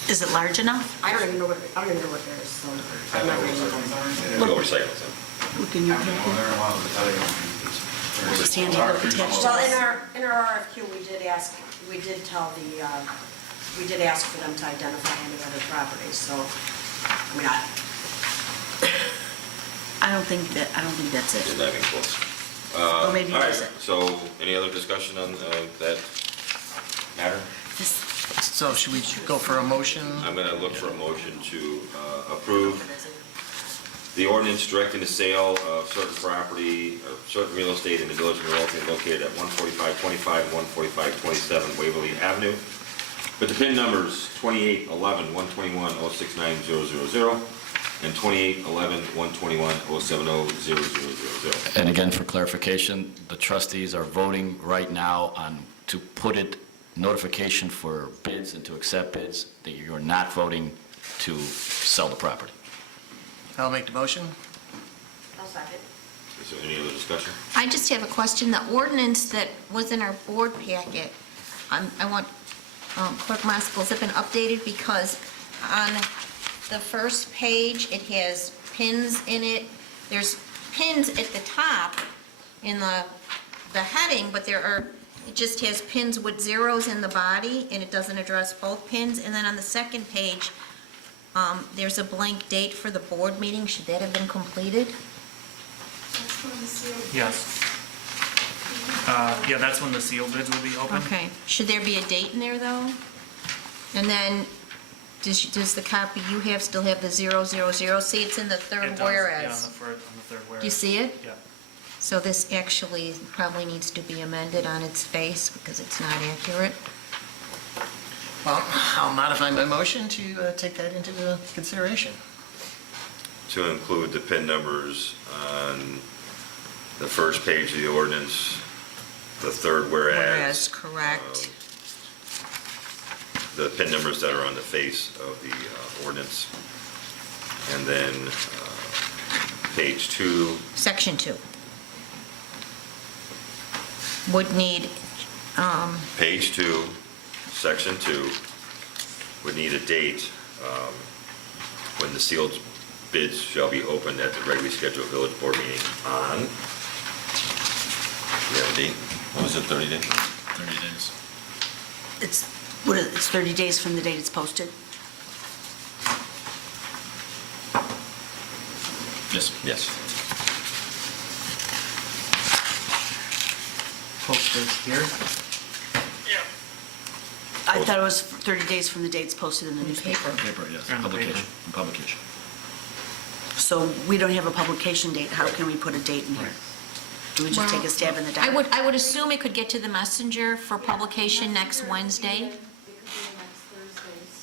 Is it large enough? I don't even know what there is, so I'm not reading it. Go recycle them. Look in your packet. Sandy, look attached to Well, this. in our RFQ, we did ask for them to identify any other properties, so, I mean, I don't think that's Is it. that even close? Or maybe All right, it is it. so any other discussion on that matter? So should we go for a motion? I'm going to look for a motion to approve the ordinance directing the sale of certain property, or certain real estate in the village of Midlothian located at 14525 and 14527 Waverly Avenue, with the PIN numbers 2811-121-069000 and 2811-121-0700000. And again, for clarification, the trustees are voting right now on to put it notification for bids and to accept bids, that you're not voting to sell the property. I'll make the motion. I'll second. Is there any other discussion? I just have a question. The ordinance that was in our board packet, I want Clerk Moskowitz have been updated, because on the first page, it has pins in it. There's pins at the top in the heading, but it just has pins with zeros in the body, and it doesn't address both pins. And then on the second page, there's a blank date for the board meeting. Should that have been completed? Yes. Yeah, that's when the seal bids will be open. Okay. Should there be a date in there, though? And then, does the copy you have still have the 000? See, it's in the It third does, yeah, whereas. on the third whereas. Do you see it? Yeah. So this actually probably needs to be amended on its face because it's not accurate. Well, I'll modify my motion to take that into consideration. To include the PIN numbers on the first page of the ordinance, the third whereas. Correct. The PIN numbers that are on the face of the ordinance. And then page 2. Section 2. Would need, Page 2, section 2, would need a date when the sealed bids shall be opened at the regularly scheduled village board meeting on, do you have a date? What was it, 30 days? 30 days. It's 30 days from the date it's posted? Yes. Yes. Posted here. I thought it was 30 days from the date it's posted in the newspaper. Paper, yes, And the paper. publication. So we don't have a publication date, how can we put a date in here? Do we just take a stab in the dark? I would assume it could get to the messenger for publication next Wednesday.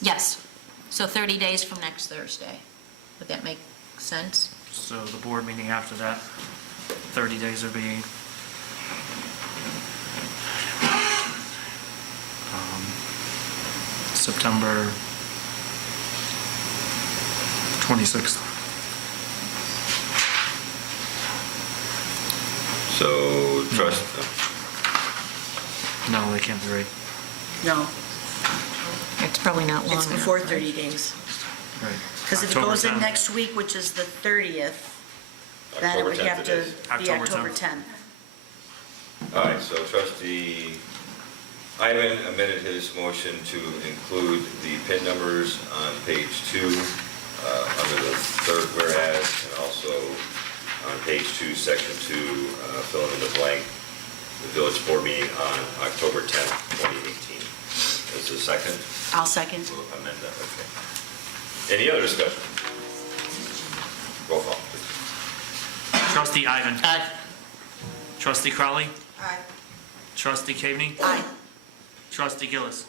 Yes, so 30 days from next Thursday. Would that make sense? So the board meeting after that, 30 days would be September 26th. So, trust, No, they can't be right. No, It's probably not long it's enough, before right? 30 days. Right. Because if it October goes in 10th. next week, which is the 30th, then it October would 10th have it to is. be October October 10th. 10th. all right, so trustee Ivan amended his motion to include the PIN numbers on page 2, under the third whereas, and also on page 2, section 2, filling in the blank, the village board meeting on October 10th, 2018. Is there a second? I'll second. We'll amend that, okay. Any other discussion? Roll call, please. Trustee Ivan. Aye. Trustee Crowley. Aye. Trustee Caveney. Aye. Trustee Gillis.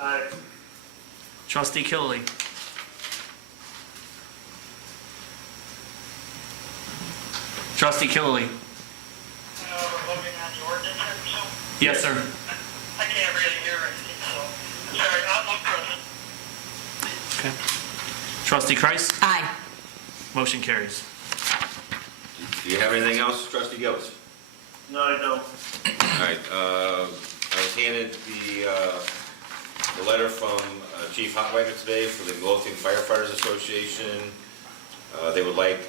Aye. Trustee Killily. Trustee Killily. We're voting on the ordinance here, so Yes, sir. I can't really hear anything, so, I'm sorry, I'll look present. Okay. Trustee Kreis. Aye. Motion carries. Do you have anything else, trustee Gillis? No, I don't. All right, I was handed the letter from Chief Hotwagner today for the Midlothian Firefighters Association. They would like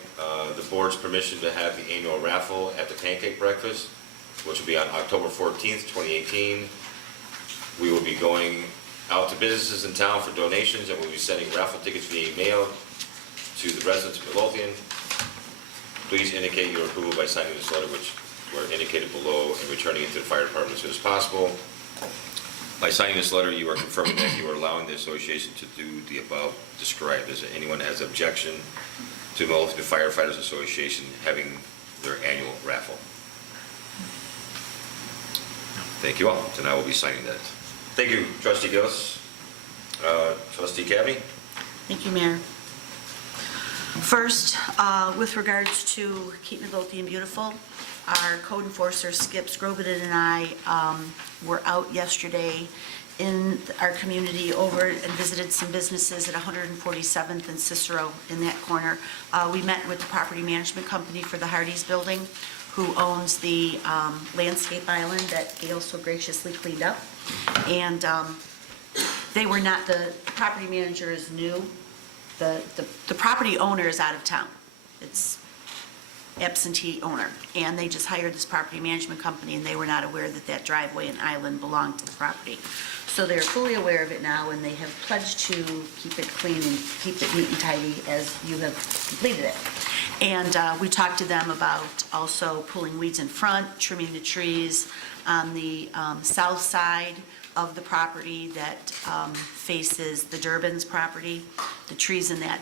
the board's permission to have the annual raffle at the Pancake Breakfast, which will be on October 14th, 2018. We will be going out to businesses in town for donations, and we'll be sending raffle tickets via mail to the residents of Midlothian. Please indicate your approval by signing this letter, which were indicated below, and returning it to the fire department as soon as possible. By signing this letter, you are confirming that you are allowing the association to do the above described. Is there anyone that has objection to the Midlothian Firefighters Association having their annual raffle? Thank you all. So now we'll be signing that. Thank you, trustee Gillis. Trustee Cavaney? Thank you, Mayor. First, with regards to Keep Midlothian Beautiful, our code enforcer Skip Scrobaden and I were out yesterday in our community over and visited some businesses at 147th and Cicero in that corner. We met with the property management company for the Hardee's building, who owns the landscape island that Gail so graciously cleaned up. And they were not, the property manager is new. The property owner is out of town. It's absentee owner. And they just hired this property management company, and they were not aware that that driveway and island belonged to the property. So they're fully aware of it now, and they have pledged to keep it clean and keep it neat and tidy as you have completed it. And we talked to them about also pulling weeds in front, trimming the trees on the south side of the property that faces the Durbin's property. The trees in that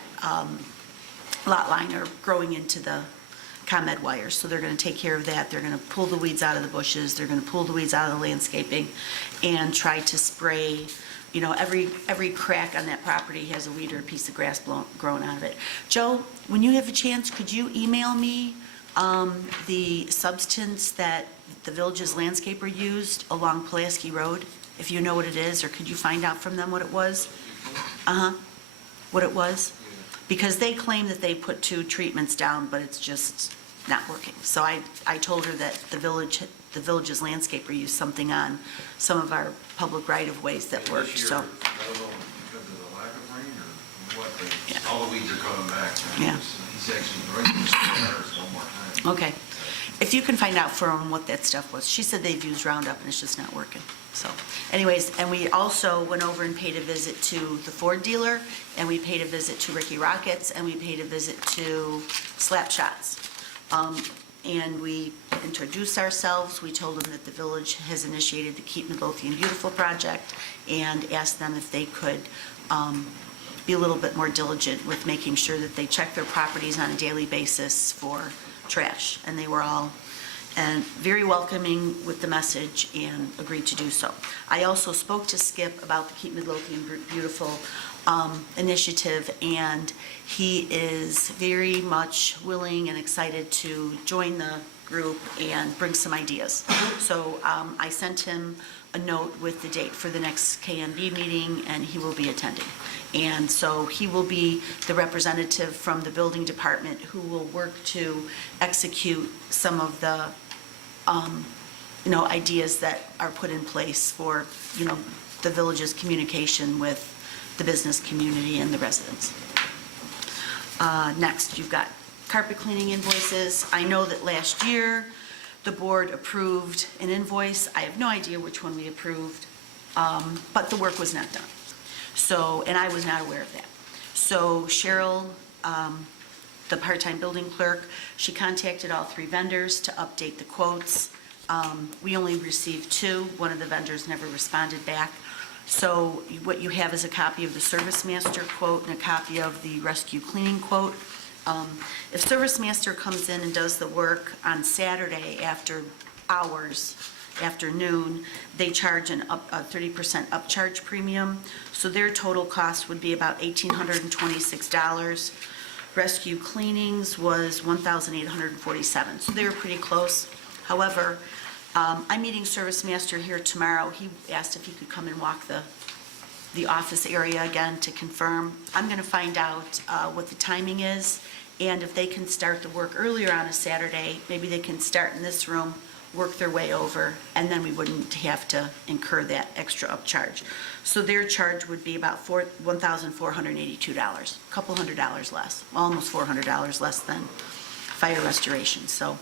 lot line are growing into the ComEd wires, so they're going to take care of that. They're going to pull the weeds out of the bushes, they're going to pull the weeds out of the landscaping, and try to spray, you know, every crack on that property has a weed or a piece of grass growing out of it. Joe, when you have a chance, could you email me the substance that the village's landscaper used along Pulaski Road, if you know what it is, or could you find out from them what it was? What it was? Because they claim that they put 2 treatments down, but it's just not working. So I told her that the village's landscaper used something on some of our public right-of-ways that worked, so. I don't know, because of the lack of rain or what, but Yeah. all the weeds are coming back. Yeah. He's actually right to start one more time. Okay. if you can find out from what that stuff was. She said they've used Roundup and it's just not working. So anyways, and we also went over and paid a visit to the Ford dealer, and we paid a visit to Ricky Rockets, and we paid a visit to Slap Shots. And we introduced ourselves. We told them that the village has initiated the Keep Midlothian Beautiful project and asked them if they could be a little bit more diligent with making sure that they check their properties on a daily basis for trash. And they were all very welcoming with the message and agreed to do so. I also spoke to Skip about the Keep Midlothian Beautiful initiative, and he is very much willing and excited to join the group and bring some ideas. So I sent him a note with the date for the next KMB meeting, and he will be attending. And so he will be the representative from the building department who will work to execute some of the ideas that are put in place for, the village's communication with the business community and the residents. Next, you've got carpet cleaning invoices. I know that last year, the board approved an invoice. I have no idea which one we approved, but the work was not done. So, and I was not aware of that. So Cheryl, the part-time building clerk, she contacted all 3 vendors to update the quotes. We only received 2. One of the vendors never responded back. So what you have is a copy of the Service Master quote and a copy of the rescue cleaning quote. If Service Master comes in and does the work on Saturday after hours, afternoon, they charge a 30% upcharge premium. So their total cost would be about $1,826. Rescue cleanings was $1,847. So they were pretty close. However, I'm meeting Service Master here tomorrow. He asked if he could come and walk the office area again to confirm. I'm going to find out what the timing is, and if they can start the work earlier on a Saturday, maybe they can start in this room, work their way over, and then we wouldn't have to incur that extra upcharge. So their charge would be about $1,482, a couple $100 less, almost $400 less than fire restoration. So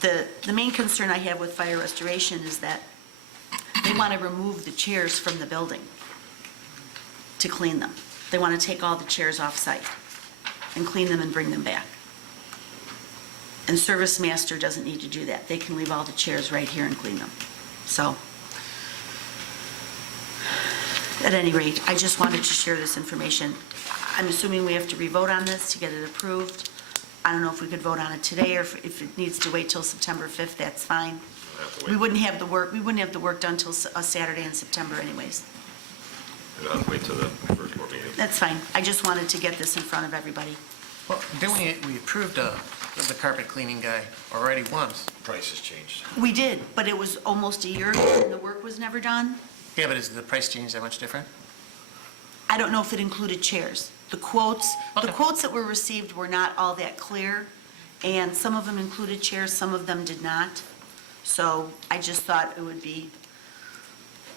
the main concern I have with fire restoration is that they want to remove the chairs from the building to clean them. They want to take all the chairs off-site and clean them and bring them back. And Service Master doesn't need to do that. They can leave all the chairs right here and clean them. So, at any rate, I just wanted to share this information. I'm assuming we have to re-vote on this to get it approved. I don't know if we could vote on it today, or if it needs to wait till September 5th, that's fine. We wouldn't have the work done till a Saturday in September anyways. We'll have to wait till the first board meeting. That's fine. I just wanted to get this in front of everybody. Well, didn't we approved the carpet cleaning guy already once? Price has changed. We did, but it was almost a year ago and the work was never done. Yeah, but is the price change that much different? I don't know if it included chairs. The quotes that were received were not all that clear, and some of them included chairs, some of them did not. So I just thought it would be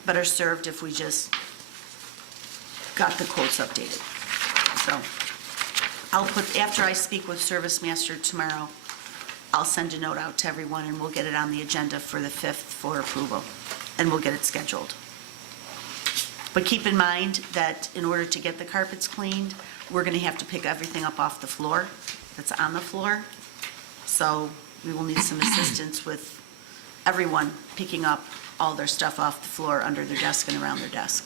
better served if we just got the quotes updated. So after I speak with Service Master tomorrow, I'll send a note out to everyone and we'll get it on the agenda for the 5th for approval, and we'll get it scheduled. But keep in mind that in order to get the carpets cleaned, we're going to have to pick everything up off the floor that's on the floor. So we will need some assistance with everyone picking up all their stuff off the floor under their desk and around their desk.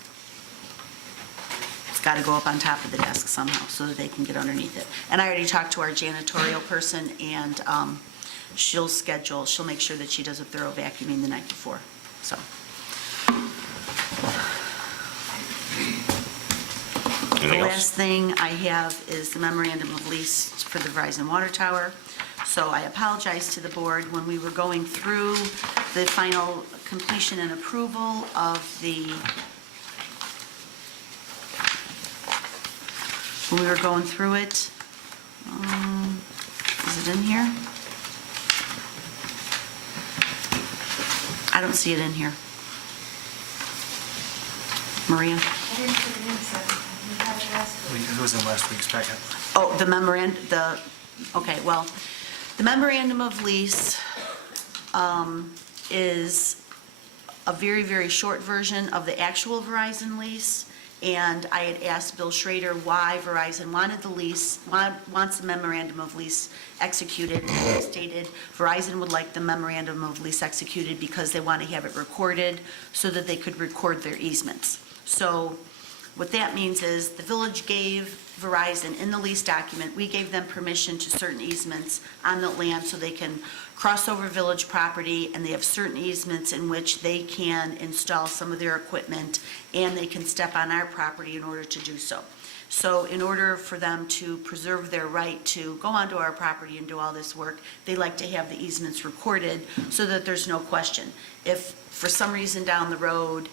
It's got to go up on top of the desk somehow so that they can get underneath it. And I already talked to our janitorial person, and she'll make sure that she does a thorough vacuuming the night before. So. Anything The else? last thing I have is the memorandum of lease for the Verizon Water Tower. So I apologize to the board. When we were going through the final completion and approval of when we were going through it, is it in here? I don't see it in here. Maria? It was in last week's packet. Oh, the memorandum of lease is a very, very short version of the actual Verizon lease. And I had asked Bill Schrader why Verizon wanted the lease, wants the memorandum of lease executed. And he stated Verizon would like the memorandum of lease executed because they want to have it recorded so that they could record their easements. So what that means is the village gave Verizon in the lease document, we gave them permission to certain easements on the land so they can cross over village property, and they have certain easements in which they can install some of their equipment and they can step on our property in order to do so. So in order for them to preserve their right to go onto our property and do all this work, they like to have the easements recorded so that there's no question. If for some reason down the road,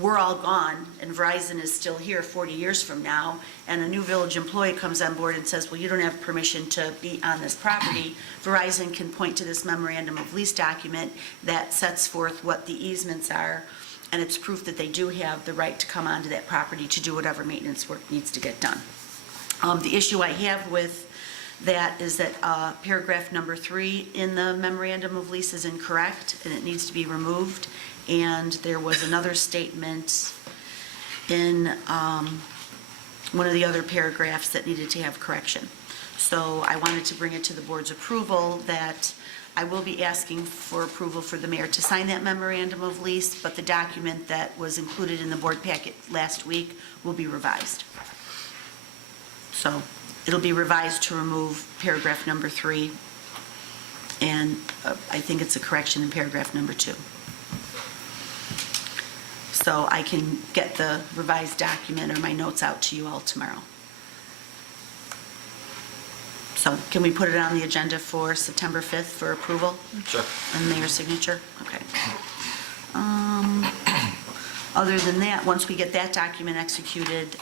we're all gone and Verizon is still here 40 years from now, and a new village employee comes on board and says, well, you don't have permission to be on this property, Verizon can point to this memorandum of lease document that sets forth what the easements are, and it's proof that they do have the right to come onto that property to do whatever maintenance work needs to get done. The issue I have with that is that paragraph number 3 in the memorandum of lease is incorrect and it needs to be removed. And there was another statement in one of the other paragraphs that needed to have correction. So I wanted to bring it to the board's approval that I will be asking for approval for the mayor to sign that memorandum of lease, but the document that was included in the board packet last week will be revised. So it'll be revised to remove paragraph number 3, and I think it's a correction in paragraph number 2. So I can get the revised document or my notes out to you all tomorrow. So can we put it on the agenda for September 5th for approval? Sure. And mayor's signature? Okay. Other than that, once we get that document executed,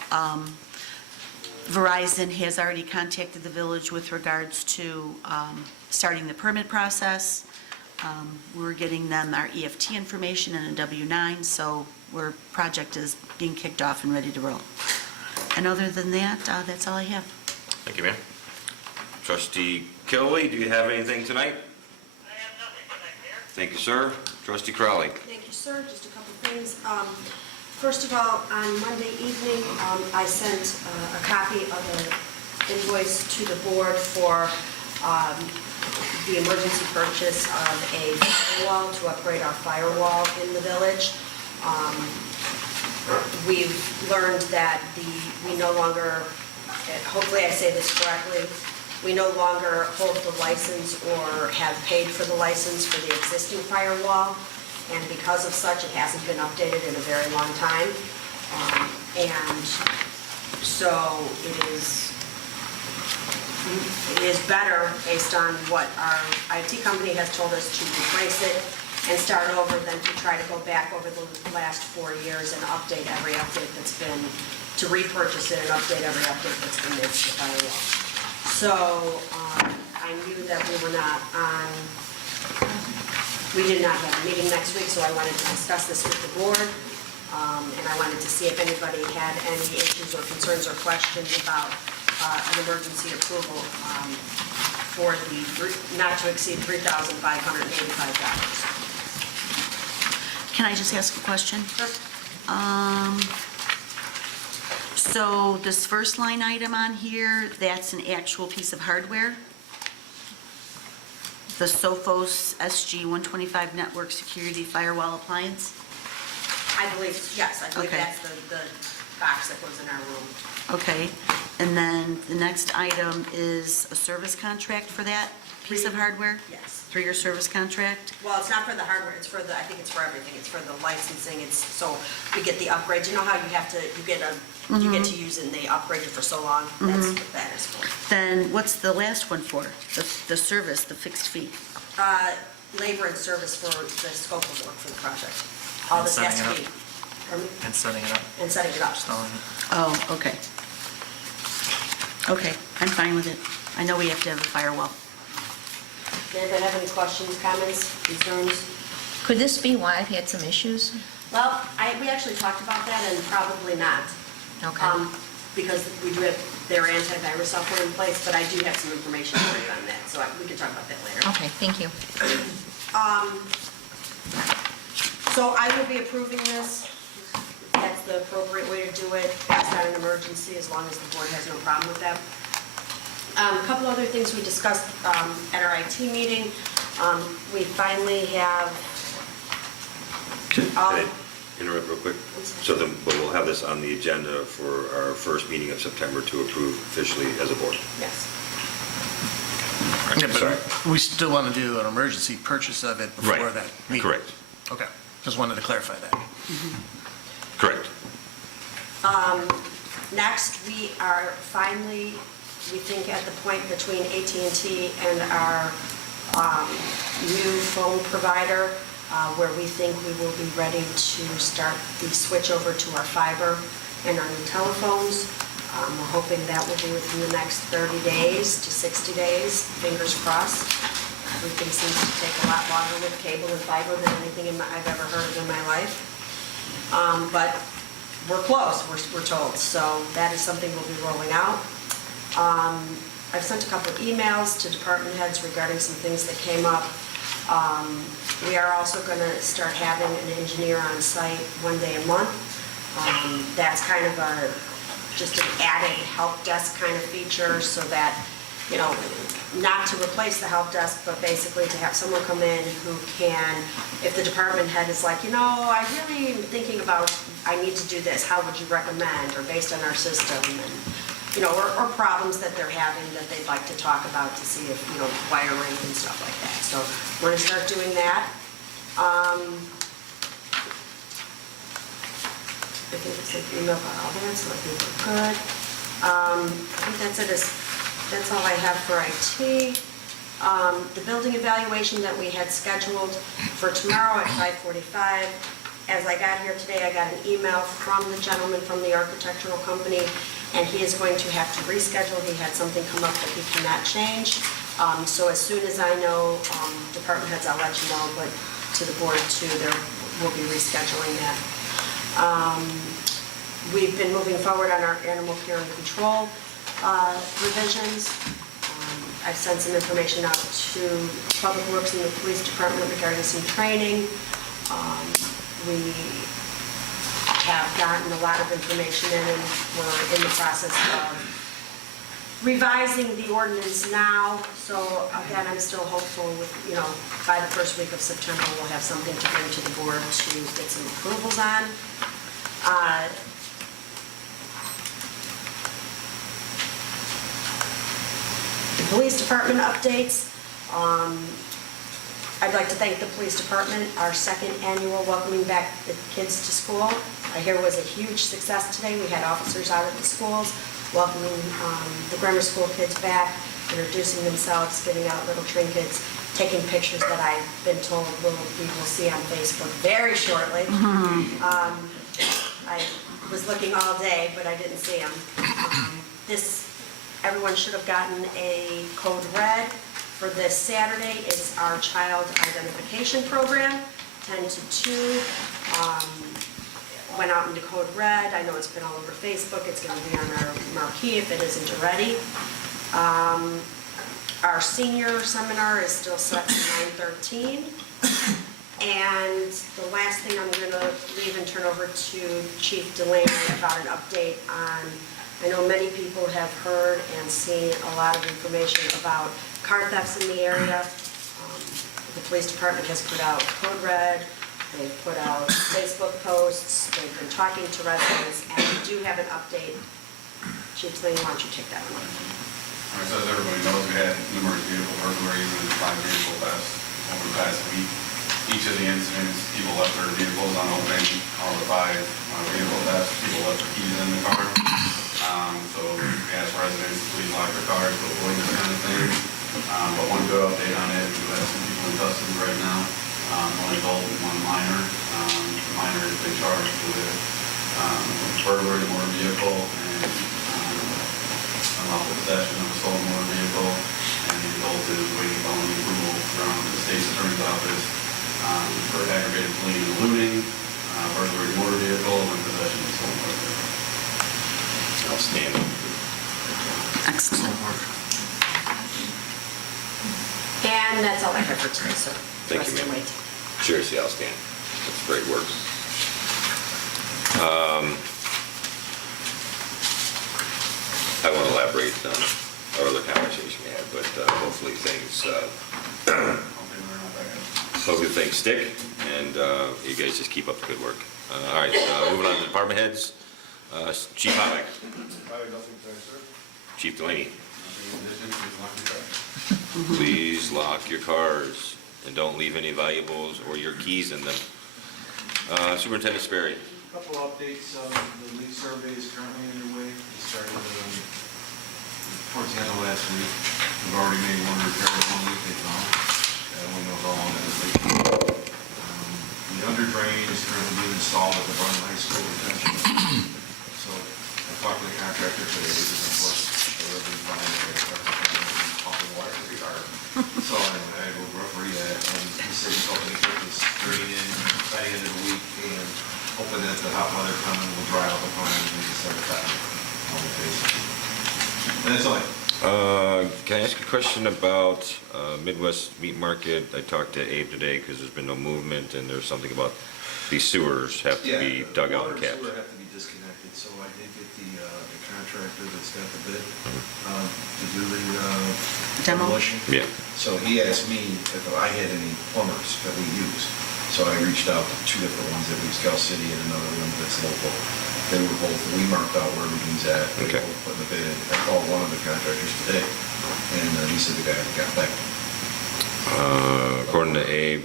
Verizon has already contacted the village with regards to starting the permit process. We're getting them our EFT information and a W-9, so our project is being kicked off and ready to roll. And other than that, that's all I have. Thank you, ma'am. Trustee Kilby, do you have anything tonight? I have nothing tonight, Mayor. Thank you, sir. Trustee Crowley. Thank you, sir. Just a couple things. First of all, on Monday evening, I sent a copy of an invoice to the board for the emergency purchase of a firewall to upgrade our firewall in the village. We've learned that we no longer, hopefully I say this correctly, we no longer hold the license or have paid for the license for the existing firewall, and because of such, it hasn't been updated in a very long time. And so it is better, based on what our IT company has told us, to replace it and start over than to try to go back over the last 4 years and update every update that's been, to repurchase it and update every update that's been made to the firewall. So I knew that we were not on, we did not have a meeting next week, so I wanted to discuss this with the board. And I wanted to see if anybody had any issues or concerns or questions about an emergency approval for the not to exceed $3,585. Can I just ask a question? Sure. So this first line item on here, that's an actual piece of hardware? The Sophos SG-125 Network Security Firewall Appliance? I believe, yes, I believe Okay. that's the box that was in our room. Okay, and then the next item is a service contract for that piece of hardware? Yes. 3-year service contract? Well, it's not for the hardware, it's for the, I think it's for everything. It's for the licensing, it's, so we get the upgrades. You know how you have to, you get to use it and they upgrade it for so long? That's what that is for. Then what's the last one for? The service, the fixed fee? Labor and service for the scope of work for the project. All And this has setting to it be. And setting it up. And setting it up. Installing it. Oh, okay. Okay, I'm fine with it. I know we have to have a firewall. Anybody have any questions, comments, concerns? Could this be why I've had some issues? Well, we actually talked about that and probably not. Okay. because we do have their antivirus software in place, but I do have some information for you on that, so we can talk about that later. Okay, thank you. So I will be approving this. That's the appropriate way to do it. It's not an emergency, as long as the board has no problem with that. A couple other things we discussed at our IT meeting. We finally have Can I interrupt real quick? So then, but we'll have this on the agenda for our first meeting of September to approve officially as a board. Yes. Yeah, Sorry. but we still want to do an emergency purchase of it before Right. that meeting. Correct. Okay, just wanted to clarify that. Correct. Next, we are finally, we think, at the point between AT&T and our new phone provider, where we think we will be ready to start the switch over to our fiber and our new telephones. We're hoping that will be within the next 30 days to 60 days, fingers crossed. Everything seems to take a lot longer with cable and fiber than anything I've ever heard of in my life. But we're close, we're told, so that is something we'll be rolling out. I've sent a couple of emails to department heads regarding some things that came up. We are also going to start having an engineer on site one day a month. That's kind of just an added help desk kind of feature, so that, you know, not to replace the help desk, but basically to have someone come in who can, if the department head is like, you know, I really am thinking about, I need to do this, how would you recommend, or based on our system, and, you know, or problems that they're having that they'd like to talk about to see if, you know, wiring and stuff like that. So we're going to start doing that. I think it's an email about all that, so I think we're good. I think that's it. That's all I have for IT. The building evaluation that we had scheduled for tomorrow at 5:45. As I got here today, I got an email from the gentleman from the architectural company, and he is going to have to reschedule. He had something come up that he cannot change. So as soon as I know, department heads, I'll let you know, but to the board too, we'll be rescheduling that. We've been moving forward on our animal care and control revisions. I've sent some information out to Public Works and the Police Department regarding some training. We have gotten a lot of information in, and we're in the process of revising the ordinance now. So again, I'm still hopeful with, you know, by the first week of September, we'll have something to bring to the board to get some approvals on. The police department updates. I'd like to thank the police department, our second annual welcoming back the kids to school. I hear was a huge success today. We had officers out at the schools welcoming the grammar school kids back, introducing themselves, giving out little trinkets, taking pictures that I've been told we will see on Facebook very shortly. I was looking all day, but I didn't see them. Everyone should have gotten a code red for this Saturday. It's our child identification program, 10 to 2. Went out into code red. I know it's been all over Facebook. It's going to be on our marquee if it isn't already. Our senior seminar is still set to 9:13. And the last thing I'm going to leave and turn over to Chief Delaney about an update on, I know many people have heard and seen a lot of information about car thefts in the area. The police department has put out code red. They've put out Facebook posts. They've been talking to residents, and we do have an update. Chief Delaney, why don't you take that one? All right, so as everybody knows, we had numerous vehicle burglaries and combined vehicle thefts over the past week. Each of the incidents, people left their vehicles unopened. All the 5 vehicle thefts, people left their keys in the car. So we asked residents to please lock their cars to avoid this kind of thing. But one good update on it, we do have some people in custody right now. One adult and one minor. The minor has been charged with burglary of a motor vehicle and unlawful possession of a stolen motor vehicle. And the adult is waiting felony approval from the state's attorney's office for aggravated fleeing and looting, burglary of a motor vehicle, and possession of a stolen motor vehicle. Outstanding. that's all I have for today, sir. Thank you, Rest ma'am. wait. Seriously, outstanding. That's great work. I won't elaborate on our other conversation we had, but hopefully things stick, and you guys just keep up the good work. All right, moving on to department heads. Chief Howard. Nothing, thanks, sir. Chief Delaney. Nothing in addition, please lock your car. Please lock your cars and don't leave any valuables or your keys in them. Superintendent Sperry. Couple updates, the leak survey is currently underway. We started towards the end of last week. We've already made one repair of one leak they found. Everyone knows how long that is leaking. The under drain is currently being installed at the Barn High School retention. So I talked to the contractor today, because of course, everybody's behind there, they start pumping water every yard. So anyway, I will referee that, and he said he's hoping to get this drain in by the end of the week, and hoping that the hot weather coming will dry out the pond and we can start cutting on the face. And that's all. Can I ask a question about Midwest Meat Market? I talked to Abe today because there's been no movement, and there's something about these sewers have to be dug out and capped. Water and sewer have to be disconnected, so I did get the contractor that's got the bid to do the Demo? demolition. Yeah. So he asked me if I had any plumbers that we use. So I reached out to two different ones, at least Cal City and another one that's local. They were both, we marked out where everything's at. They Okay. both put in the bid. I called one of the contractors today, and he said the guy got back. According to Abe,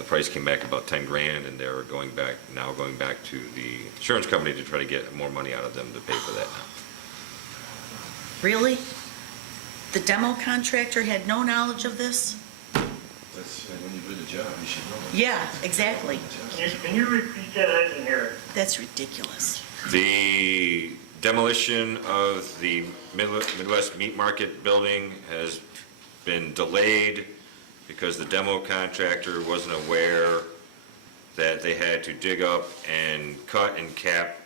the price came back about 10 grand, and they're now going back to the insurance company to try to get more money out of them to pay for that now. Really? The demo contractor had no knowledge of this? That's, when you do the job, you should know that. Yeah, exactly. Can you repeat that? I didn't hear it. That's ridiculous. The demolition of the Midwest Meat Market building has been delayed because the demo contractor wasn't aware that they had to dig up and cut and cap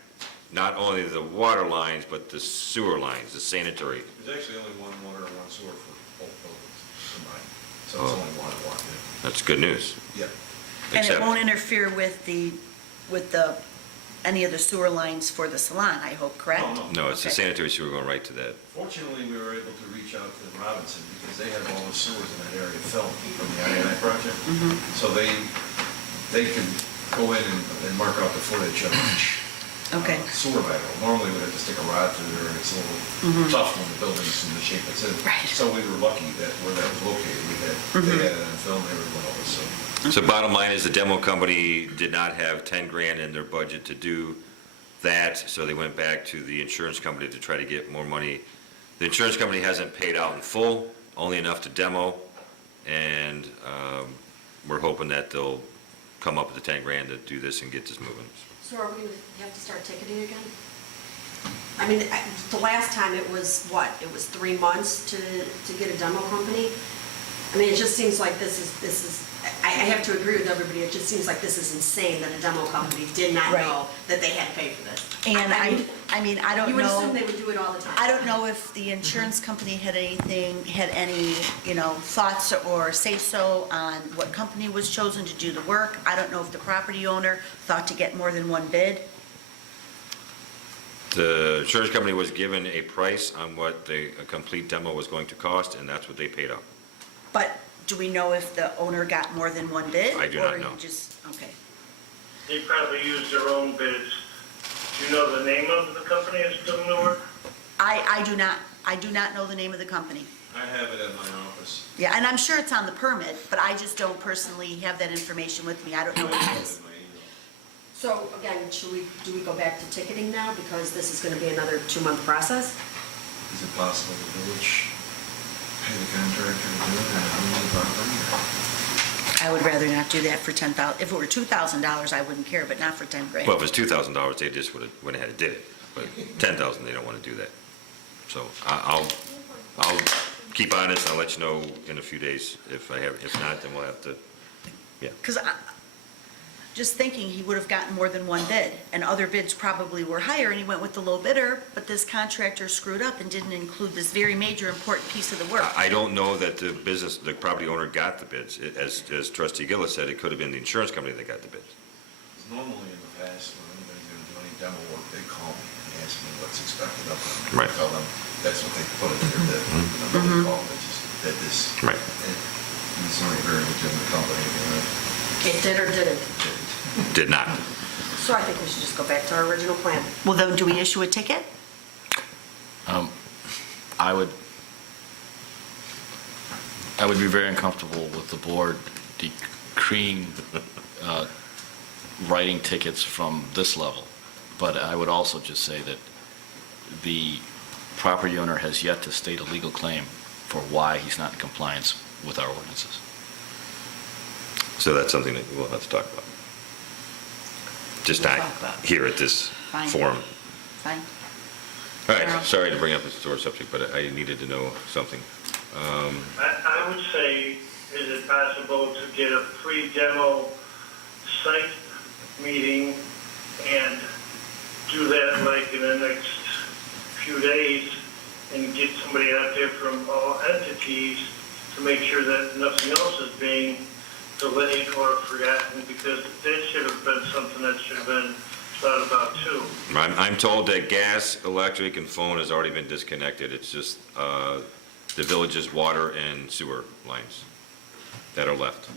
not only the water lines, but the sewer lines, the sanitary. There's actually only one water and one sewer for both buildings combined. So it's only one water. That's good news. Yeah. And it Except- won't interfere with any of the sewer lines for the salon, I hope, correct? No, it's the Okay. sanitary sewer going right to that. Fortunately, we were able to reach out to Robinson because they have all the sewers in that area filled from the I&I project. So they can go in and mark out the footage of each Okay. sewer lateral. Normally, we'd have to stick a rod through there, and it's a little tough when the building's in the shape it's in. Right. So we were lucky that where that was located, they had it on film, they were able to help us, so. So bottom line is the demo company did not have 10 grand in their budget to do that, so they went back to the insurance company to try to get more money. The insurance company hasn't paid out in full, only enough to demo, and we're hoping that they'll come up with the 10 grand to do this and get this moving. So are we going to have to start ticketing again? I mean, the last time it was what? It was 3 months to get a demo company? I mean, it just seems like this is, I have to agree with everybody, it just seems like this is insane that a demo company did not Right. know that they had to pay for this. And I mean, I don't know. You would assume they would do it all the time. I don't know if the insurance company had any, thoughts or say-so on what company was chosen to do the work. I don't know if the property owner thought to get more than one bid. The insurance company was given a price on what a complete demo was going to cost, and that's what they paid out. But do we know if the owner got more than one bid? I do not Or know. he just, okay. They probably used their own bids. Do you know the name of the company that's doing the work? I do not know the name of the company. I have it at my office. Yeah, and I'm sure it's on the permit, but I just don't personally have that information with me. I don't know what it is. So again, do we go back to ticketing now because this is going to be another 2-month process? Is it possible the village pay the contractor to do it and own the property? I would rather not do that for $10,000. If it were $2,000, I wouldn't care, but not for 10 grand. Well, if it's $2,000, they just would have went ahead and did it, but 10,000, they don't want to do that. So I'll keep on this, I'll let you know in a few days if not, then we'll have to, yeah. Because just thinking he would have gotten more than one bid, and other bids probably were higher, and he went with the low bidder, but this contractor screwed up and didn't include this very major important piece of the work. I don't know that the property owner got the bids. As Trustee Gillis said, it could have been the insurance company that got the bids. Normally in the past, when anybody's gonna do any demo work, they call me and ask me what's expected of them. Right. I tell them, that's what they put in their bid. Nobody called, they just did this. Right. And it's only a very legitimate company, It did or didn't? Did not. So I think we should just go back to our original plan. Well, then, do we issue a ticket? I would be very uncomfortable with the board decreeing writing tickets from this level. But I would also just say that the property owner has yet to state a legal claim for why he's not in compliance with our ordinances. So that's something that we'll have to talk about. Just We'll not talk about it. here at this Fine. forum. Fine. All right, Carol? sorry to bring up a sore subject, but I needed to know something. I would say, is it possible to get a pre-demo site meeting and do that like in the next few days and get somebody out there from all entities to make sure that nothing else is being delayed or forgotten, because that should have been something that should have been thought about too. I'm told that gas, electric, and phone has already been disconnected. It's just the village's water and sewer lines that are left.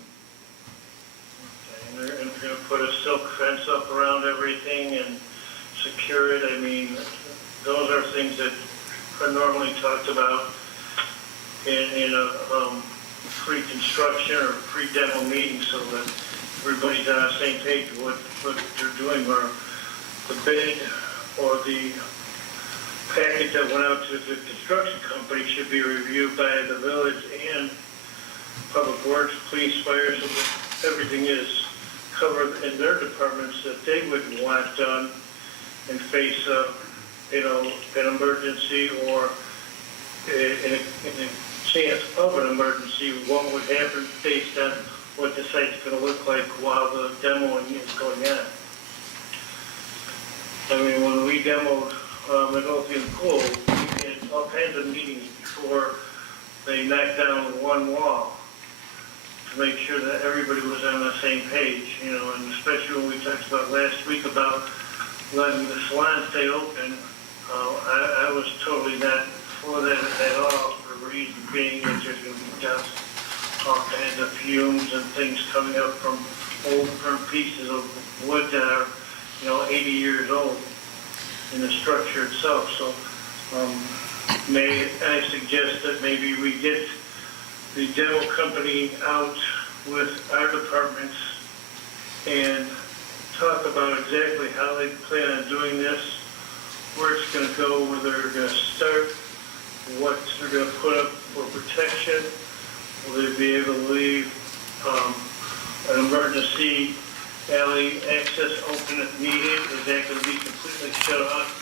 And they're going to put a silk fence up around everything and secure it. I mean, those are things that are normally talked about in a pre-construction or pre-demo meeting, so that everybody's on the same page with what they're doing, or the bid or the package that went out to the construction company should be reviewed by the village and Public Works, Police, Fire, so that everything is covered in their departments that they wouldn't want done and face, an emergency or in a chance of an emergency, what would happen based on what the site's going to look like while the demoing is going on. I mean, when we demoed Midlothian Pool, we had all kinds of meetings before they knocked down one wall to make sure that everybody was on the same page, and especially when we talked about last week about letting the salon stay open, I was totally not for that at all, for the reason being that there's going to be dust, all kinds of fumes and things coming up from old burnt pieces of wood that are 80 years old in the structure itself. So may I suggest that maybe we get the demo company out with our departments and talk about exactly how they plan on doing this, where it's going to go, where they're going to start, what they're going to put up for protection. Will they be able to leave an emergency alley access open if needed? Is that going to be completely shut off?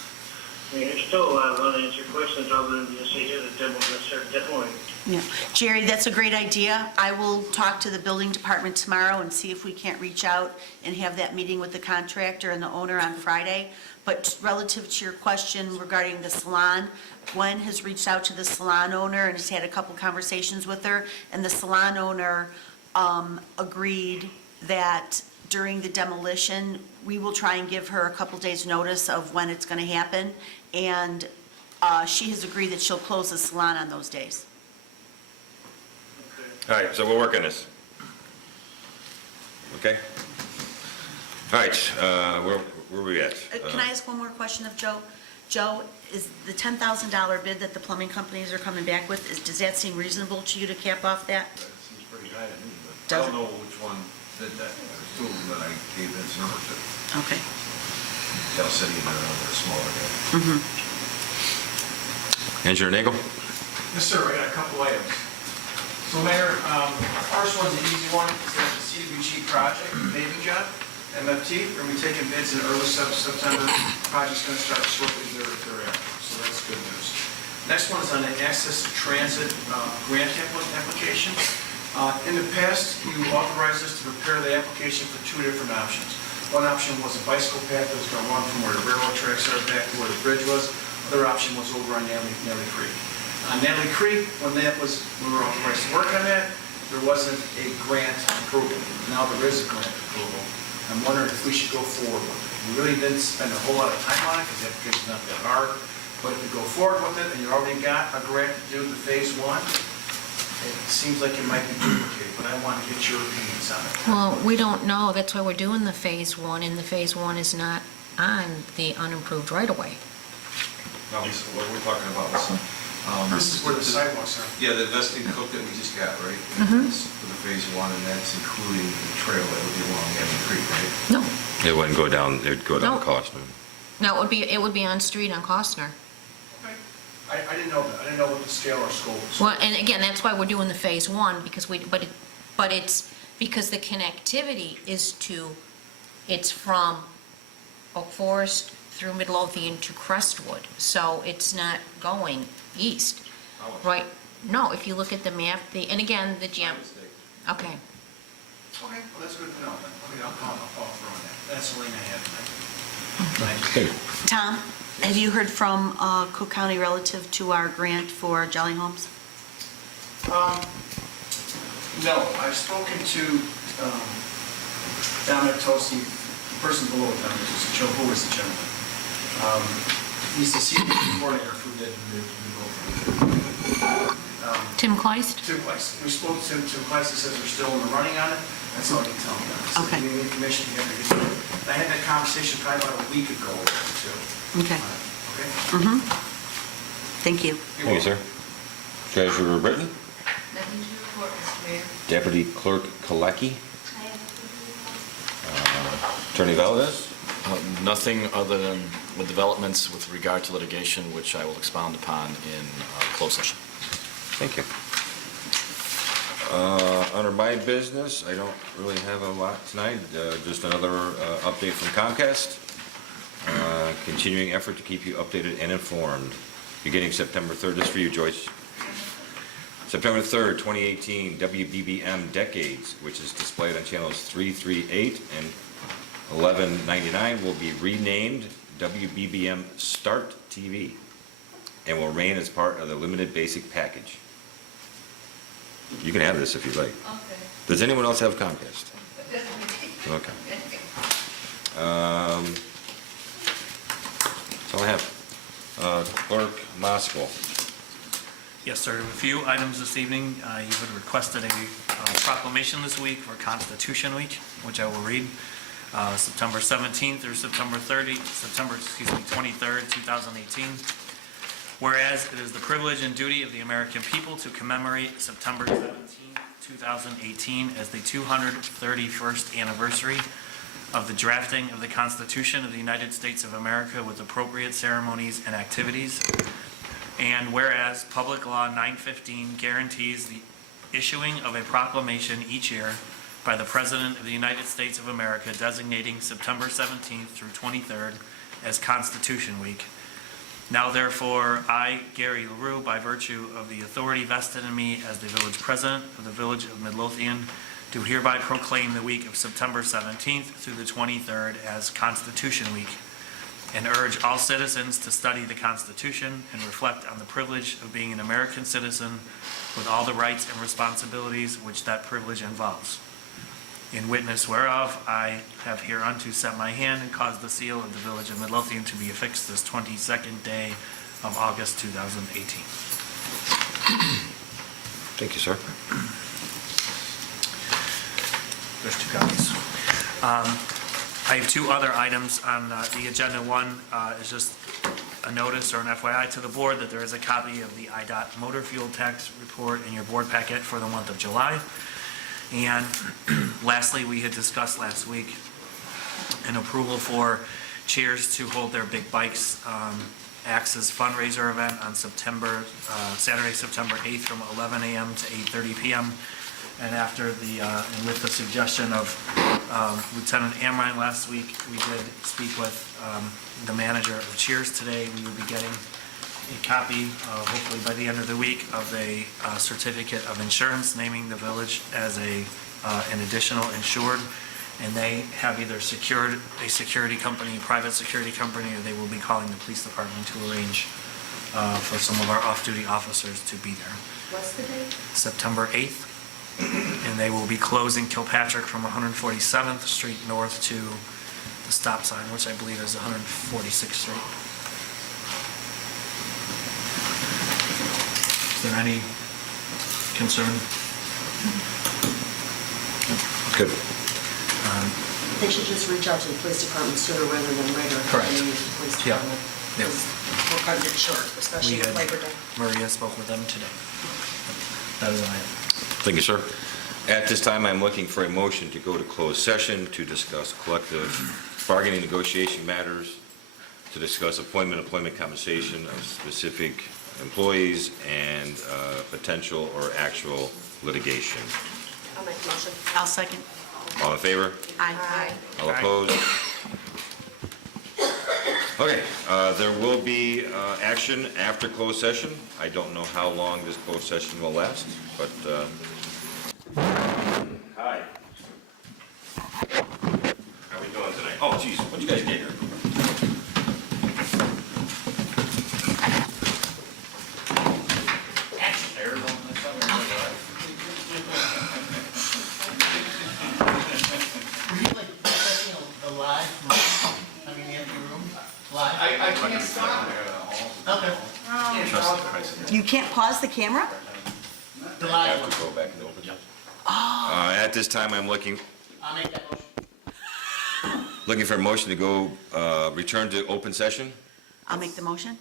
I mean, there's still a lot of unanswered questions other than just say, yeah, the demo's going to start demoing. Yeah. Jerry, that's a great idea. I will talk to the building department tomorrow and see if we can't reach out and have that meeting with the contractor and the owner on Friday. But relative to your question regarding the salon, Gwen has reached out to the salon owner and has had a couple conversations with her, and the salon owner agreed that during the demolition, we will try and give her a couple days' notice of when it's going to happen, and she has agreed that she'll close the salon on those days. All right, so we'll work on this. Okay? All right, where are we at? Can I ask one more question of Joe? Joe, is the $10,000 bid that the plumbing companies are coming back with, does that seem reasonable to you to cap off that? That seems pretty high to me, but I Does don't know which one did that. There's two of them that I gave his number to. Okay. Cal City and another smaller guy. Engineer Nagel? Yes, sir, I got a couple items. So Mayor, first one's an easy one, it's the CDBG project, paving job, MFT, we're going to be taking bids in early September. Project's going to start shortly thereafter, so that's good news. Next one is on the access to transit grant application. In the past, you authorized us to prepare the application for two different options. One option was a bicycle path that was going to run from where the railroad tracks are back to where the bridge was. Other option was over on Natalie Creek. On Natalie Creek, when we were authorized to work on that, there wasn't a grant approval. Now there is a grant approval. I'm wondering if we should go forward with it. We really didn't spend a whole lot of time on it because the application's not that hard. But if we go forward with it and you already got a grant to do the phase one, it seems like it might be duplicated, but I want to get your opinions on it. Well, we don't know, that's why we're doing the phase one, and the phase one is not on the unimproved right-of-way. Now, Lisa, what we're talking about is, This is where the sidewalks are. yeah, the vesting coat that we just got, right? Mhm. That's for the phase one, and that's including the trail that would be along Natalie Creek, right? No, It wouldn't go down, it'd go down No. Costner. no, it would be on street on Costner. I didn't know that. I didn't know what the scale or scope was. Well, and again, that's why we're doing the phase one, because but it's, because the connectivity is it's from Oak Forest through Midlothian to Crestwood, so it's not going east, right? No, if you look at the map, and again, the jam, okay. Okay, well, that's good to know then. Okay, I'll follow through on that. That's the lane I have tonight. Thank you. Tom, have you heard from Cook County relative to our grant for Jolly Homes? No, I've spoken to Dominic Tosi, the person below Dominic Tosi, Joe, who is the gentleman. He's the CDC coordinator for the Tim Kleist? Tim Kleist. We spoke to Tim Kleist, he says we're still in the running on it. That's all I can tell him. So Okay. any information you have to get to it. I had that conversation probably about a week ago with him, too. Okay. Okay? Mm-hmm. Thank you. Thank you, sir. Treasurer Britton, Nothing to report, Mr. Mayor. Deputy Clerk Kalecki, Attorney Valdez. Nothing other than the developments with regard to litigation, which I will expound upon in closed session. Thank you. Under my business, I don't really have a lot tonight, just another update from Comcast. Continuing effort to keep you updated and informed. Beginning September 3rd, this is for you, Joyce. September 3rd, 2018, WBBM Decades, which is displayed on channels 338 and 1199, will be renamed WBBM Start TV and will remain as part of the limited basic package. You can have this if you'd like. Okay. Does anyone else have Comcast? Okay. That's all I have. Clerk Moskal. Yes, sir. A few items this evening. You had requested a proclamation this week for Constitution Week, which I will read. September 17th through September 23rd, 2018. Whereas it is the privilege and duty of the American people to commemorate September 17th, 2018 as the 231st anniversary of the drafting of the Constitution of the United States of America with appropriate ceremonies and activities. And whereas Public Law 915 guarantees the issuing of a proclamation each year by the President of the United States of America designating September 17th through 23rd as Constitution Week. Now therefore, I, Gary LaRue, by virtue of the authority vested in me as the village president of the village of Midlothian, do hereby proclaim the week of September 17th through the 23rd as Constitution Week, and urge all citizens to study the Constitution and reflect on the privilege of being an American citizen with all the rights and responsibilities which that privilege involves. In witness whereof, I have hereunto set my hand and caused the seal of the village of Midlothian to be affixed this 22nd day of August 2018. Thank you, sir. There's 2 copies. I have 2 other items on the agenda. One is just a notice or an FYI to the board that there is a copy of the IDOT motor fuel tax report in your board packet for the month of July. And lastly, we had discussed last week an approval for Cheers to hold their Big Bikes Axes fundraiser event on Saturday, September 8th from 11 a.m. to 8:30 p.m. And after and with the suggestion of Lieutenant Amrine last week, we did speak with the manager of Cheers today. We will be getting a copy, hopefully by the end of the week, of a certificate of insurance naming the village as an additional insured. And they have either secured a security company, a private security company, or they will be calling the police department to arrange for some of our off-duty officers to be there. What's the date? September 8th, and they will be closing Kilpatrick from 147th Street north to the stop sign, which I believe is 146th Street. Is there any concern? Good. They should just reach out to the police department sooner rather than later. Correct. They use the police Yeah. department. Yep. We're cutting it short, especially We with had- Labor Day. Maria spoke with them today. That is all I have. Thank you, sir. At this time, I'm looking for a motion to go to closed session to discuss collective bargaining negotiation matters, to discuss employment compensation of specific employees, and potential or actual litigation. I'll make a motion. I'll second. All in favor? Aye. All opposed? Okay, there will be action after closed session. I don't know how long this closed session will last, but... Hi. How we doing tonight? Oh, geez, what'd you guys get here? You can't pause the camera? I have to go back and open it. At this time, I'm looking for a motion to go, return to open session. I'll make the motion.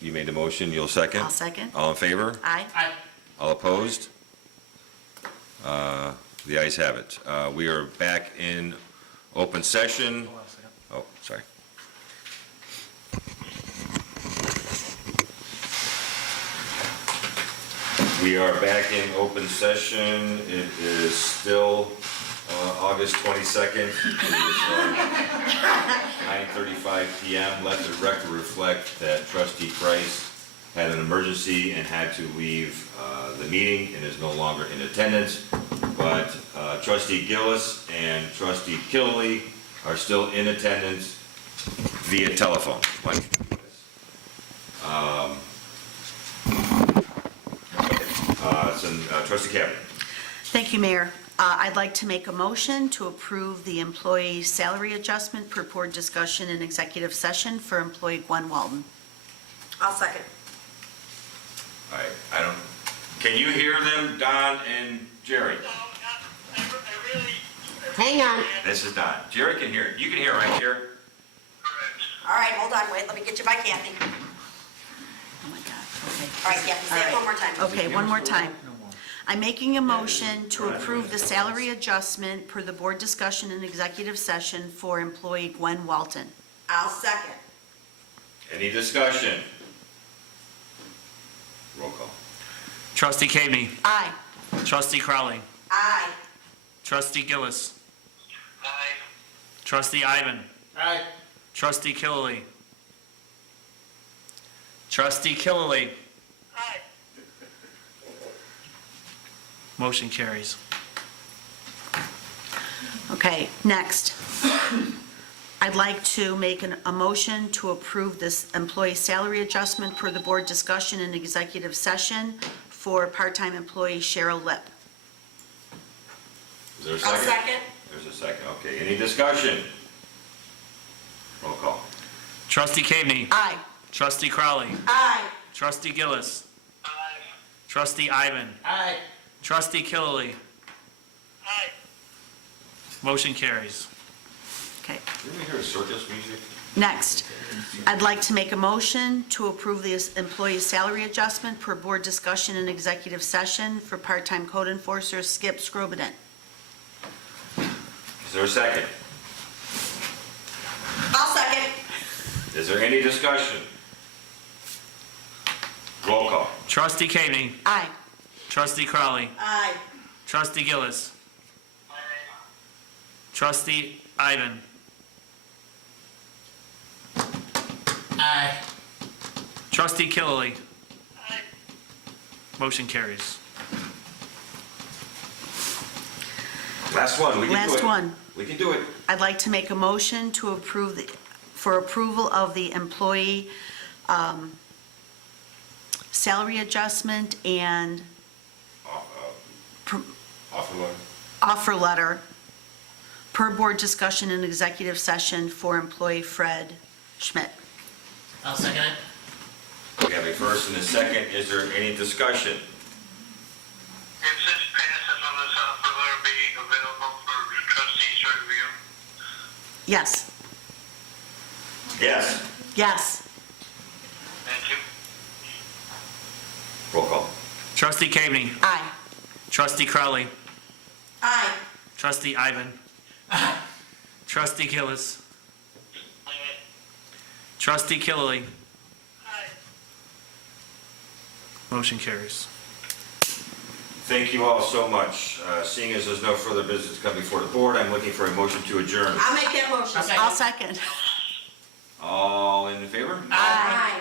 You made the motion, you'll second? I'll second. All in favor? Aye. All opposed? The ayes have it. We are back in open session. Hold on a second. Oh, sorry. We are back in open session. It is still August 22nd. It is 9:35 PM. Let the record reflect that Trustee Price had an emergency and had to leave the meeting and is no longer in attendance. But Trustee Gillis and Trustee Killey are still in attendance via telephone. Trustee Cabot. Thank you, Mayor. I'd like to make a motion to approve the employee salary adjustment per board discussion in executive session for employee Gwen Walton. I'll second. All right, can you hear them, Don and Jerry? Hang on. This is Don. Jerry can hear. You can hear, right, Jerry? All right, hold on, wait, let me get you by Kathy. Oh, my God. Okay. All right, Kathy, say it one more time. Okay, one more time. I'm making a motion to approve the salary adjustment per the board discussion in executive session for employee Gwen Walton. I'll second. Any discussion? Roll call. Trustee Cabney. Aye. Trustee Crowley. Aye. Trustee Gillis. Trustee Ivan. Aye. Trustee Killeley. Trustee Killeley. Motion carries. Okay, next. I'd like to make a motion to approve this employee salary adjustment per the board discussion in executive session for part-time employee Cheryl Lip. Is there a I'll second? second. There's a second. Okay, any discussion? Roll call. Trustee Cabney. Aye. Trustee Crowley. Aye. Trustee Gillis. Trustee Ivan. Aye. Trustee Killeley. Motion carries. Okay. Didn't we hear circus music? Next, I'd like to make a motion to approve the employee salary adjustment per board discussion in executive session for part-time code enforcer Skip Scrobident. Is there a second? I'll second. Is there any discussion? Roll call. Trustee Cabney. Aye. Trustee Crowley. Aye. Trustee Gillis. Trustee Ivan. Trustee Killily. Motion carries. Last one, we can do it. Last one. We can do it. I'd like to make a motion to approve, for approval of the employee salary adjustment and Offer letter. offer letter per board discussion in executive session for employee Fred Schmidt. I'll second it. We have a first and a second. Is there any discussion? If this passes, will this offer letter be available for the trustees to review? Yes. Yes. Yes. Thank you. Roll call. Trustee Caveney. Aye. Trustee Crowley. Aye. Trustee Ivan. Trustee Gillis. Trustee Killily. Motion carries. Thank you all so much. Seeing as there's no further business to come before the board, I'm looking for a motion to adjourn. I'll make that motion. I'll second. All in favor? Aye.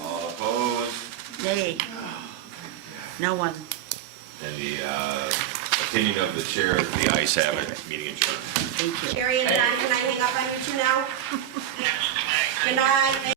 All opposed? Yay. No one. And the opinion of the chair, the ayes have it. Meeting adjourned. Thank you. Sherry and Don, can I hang up on you two now? Good night.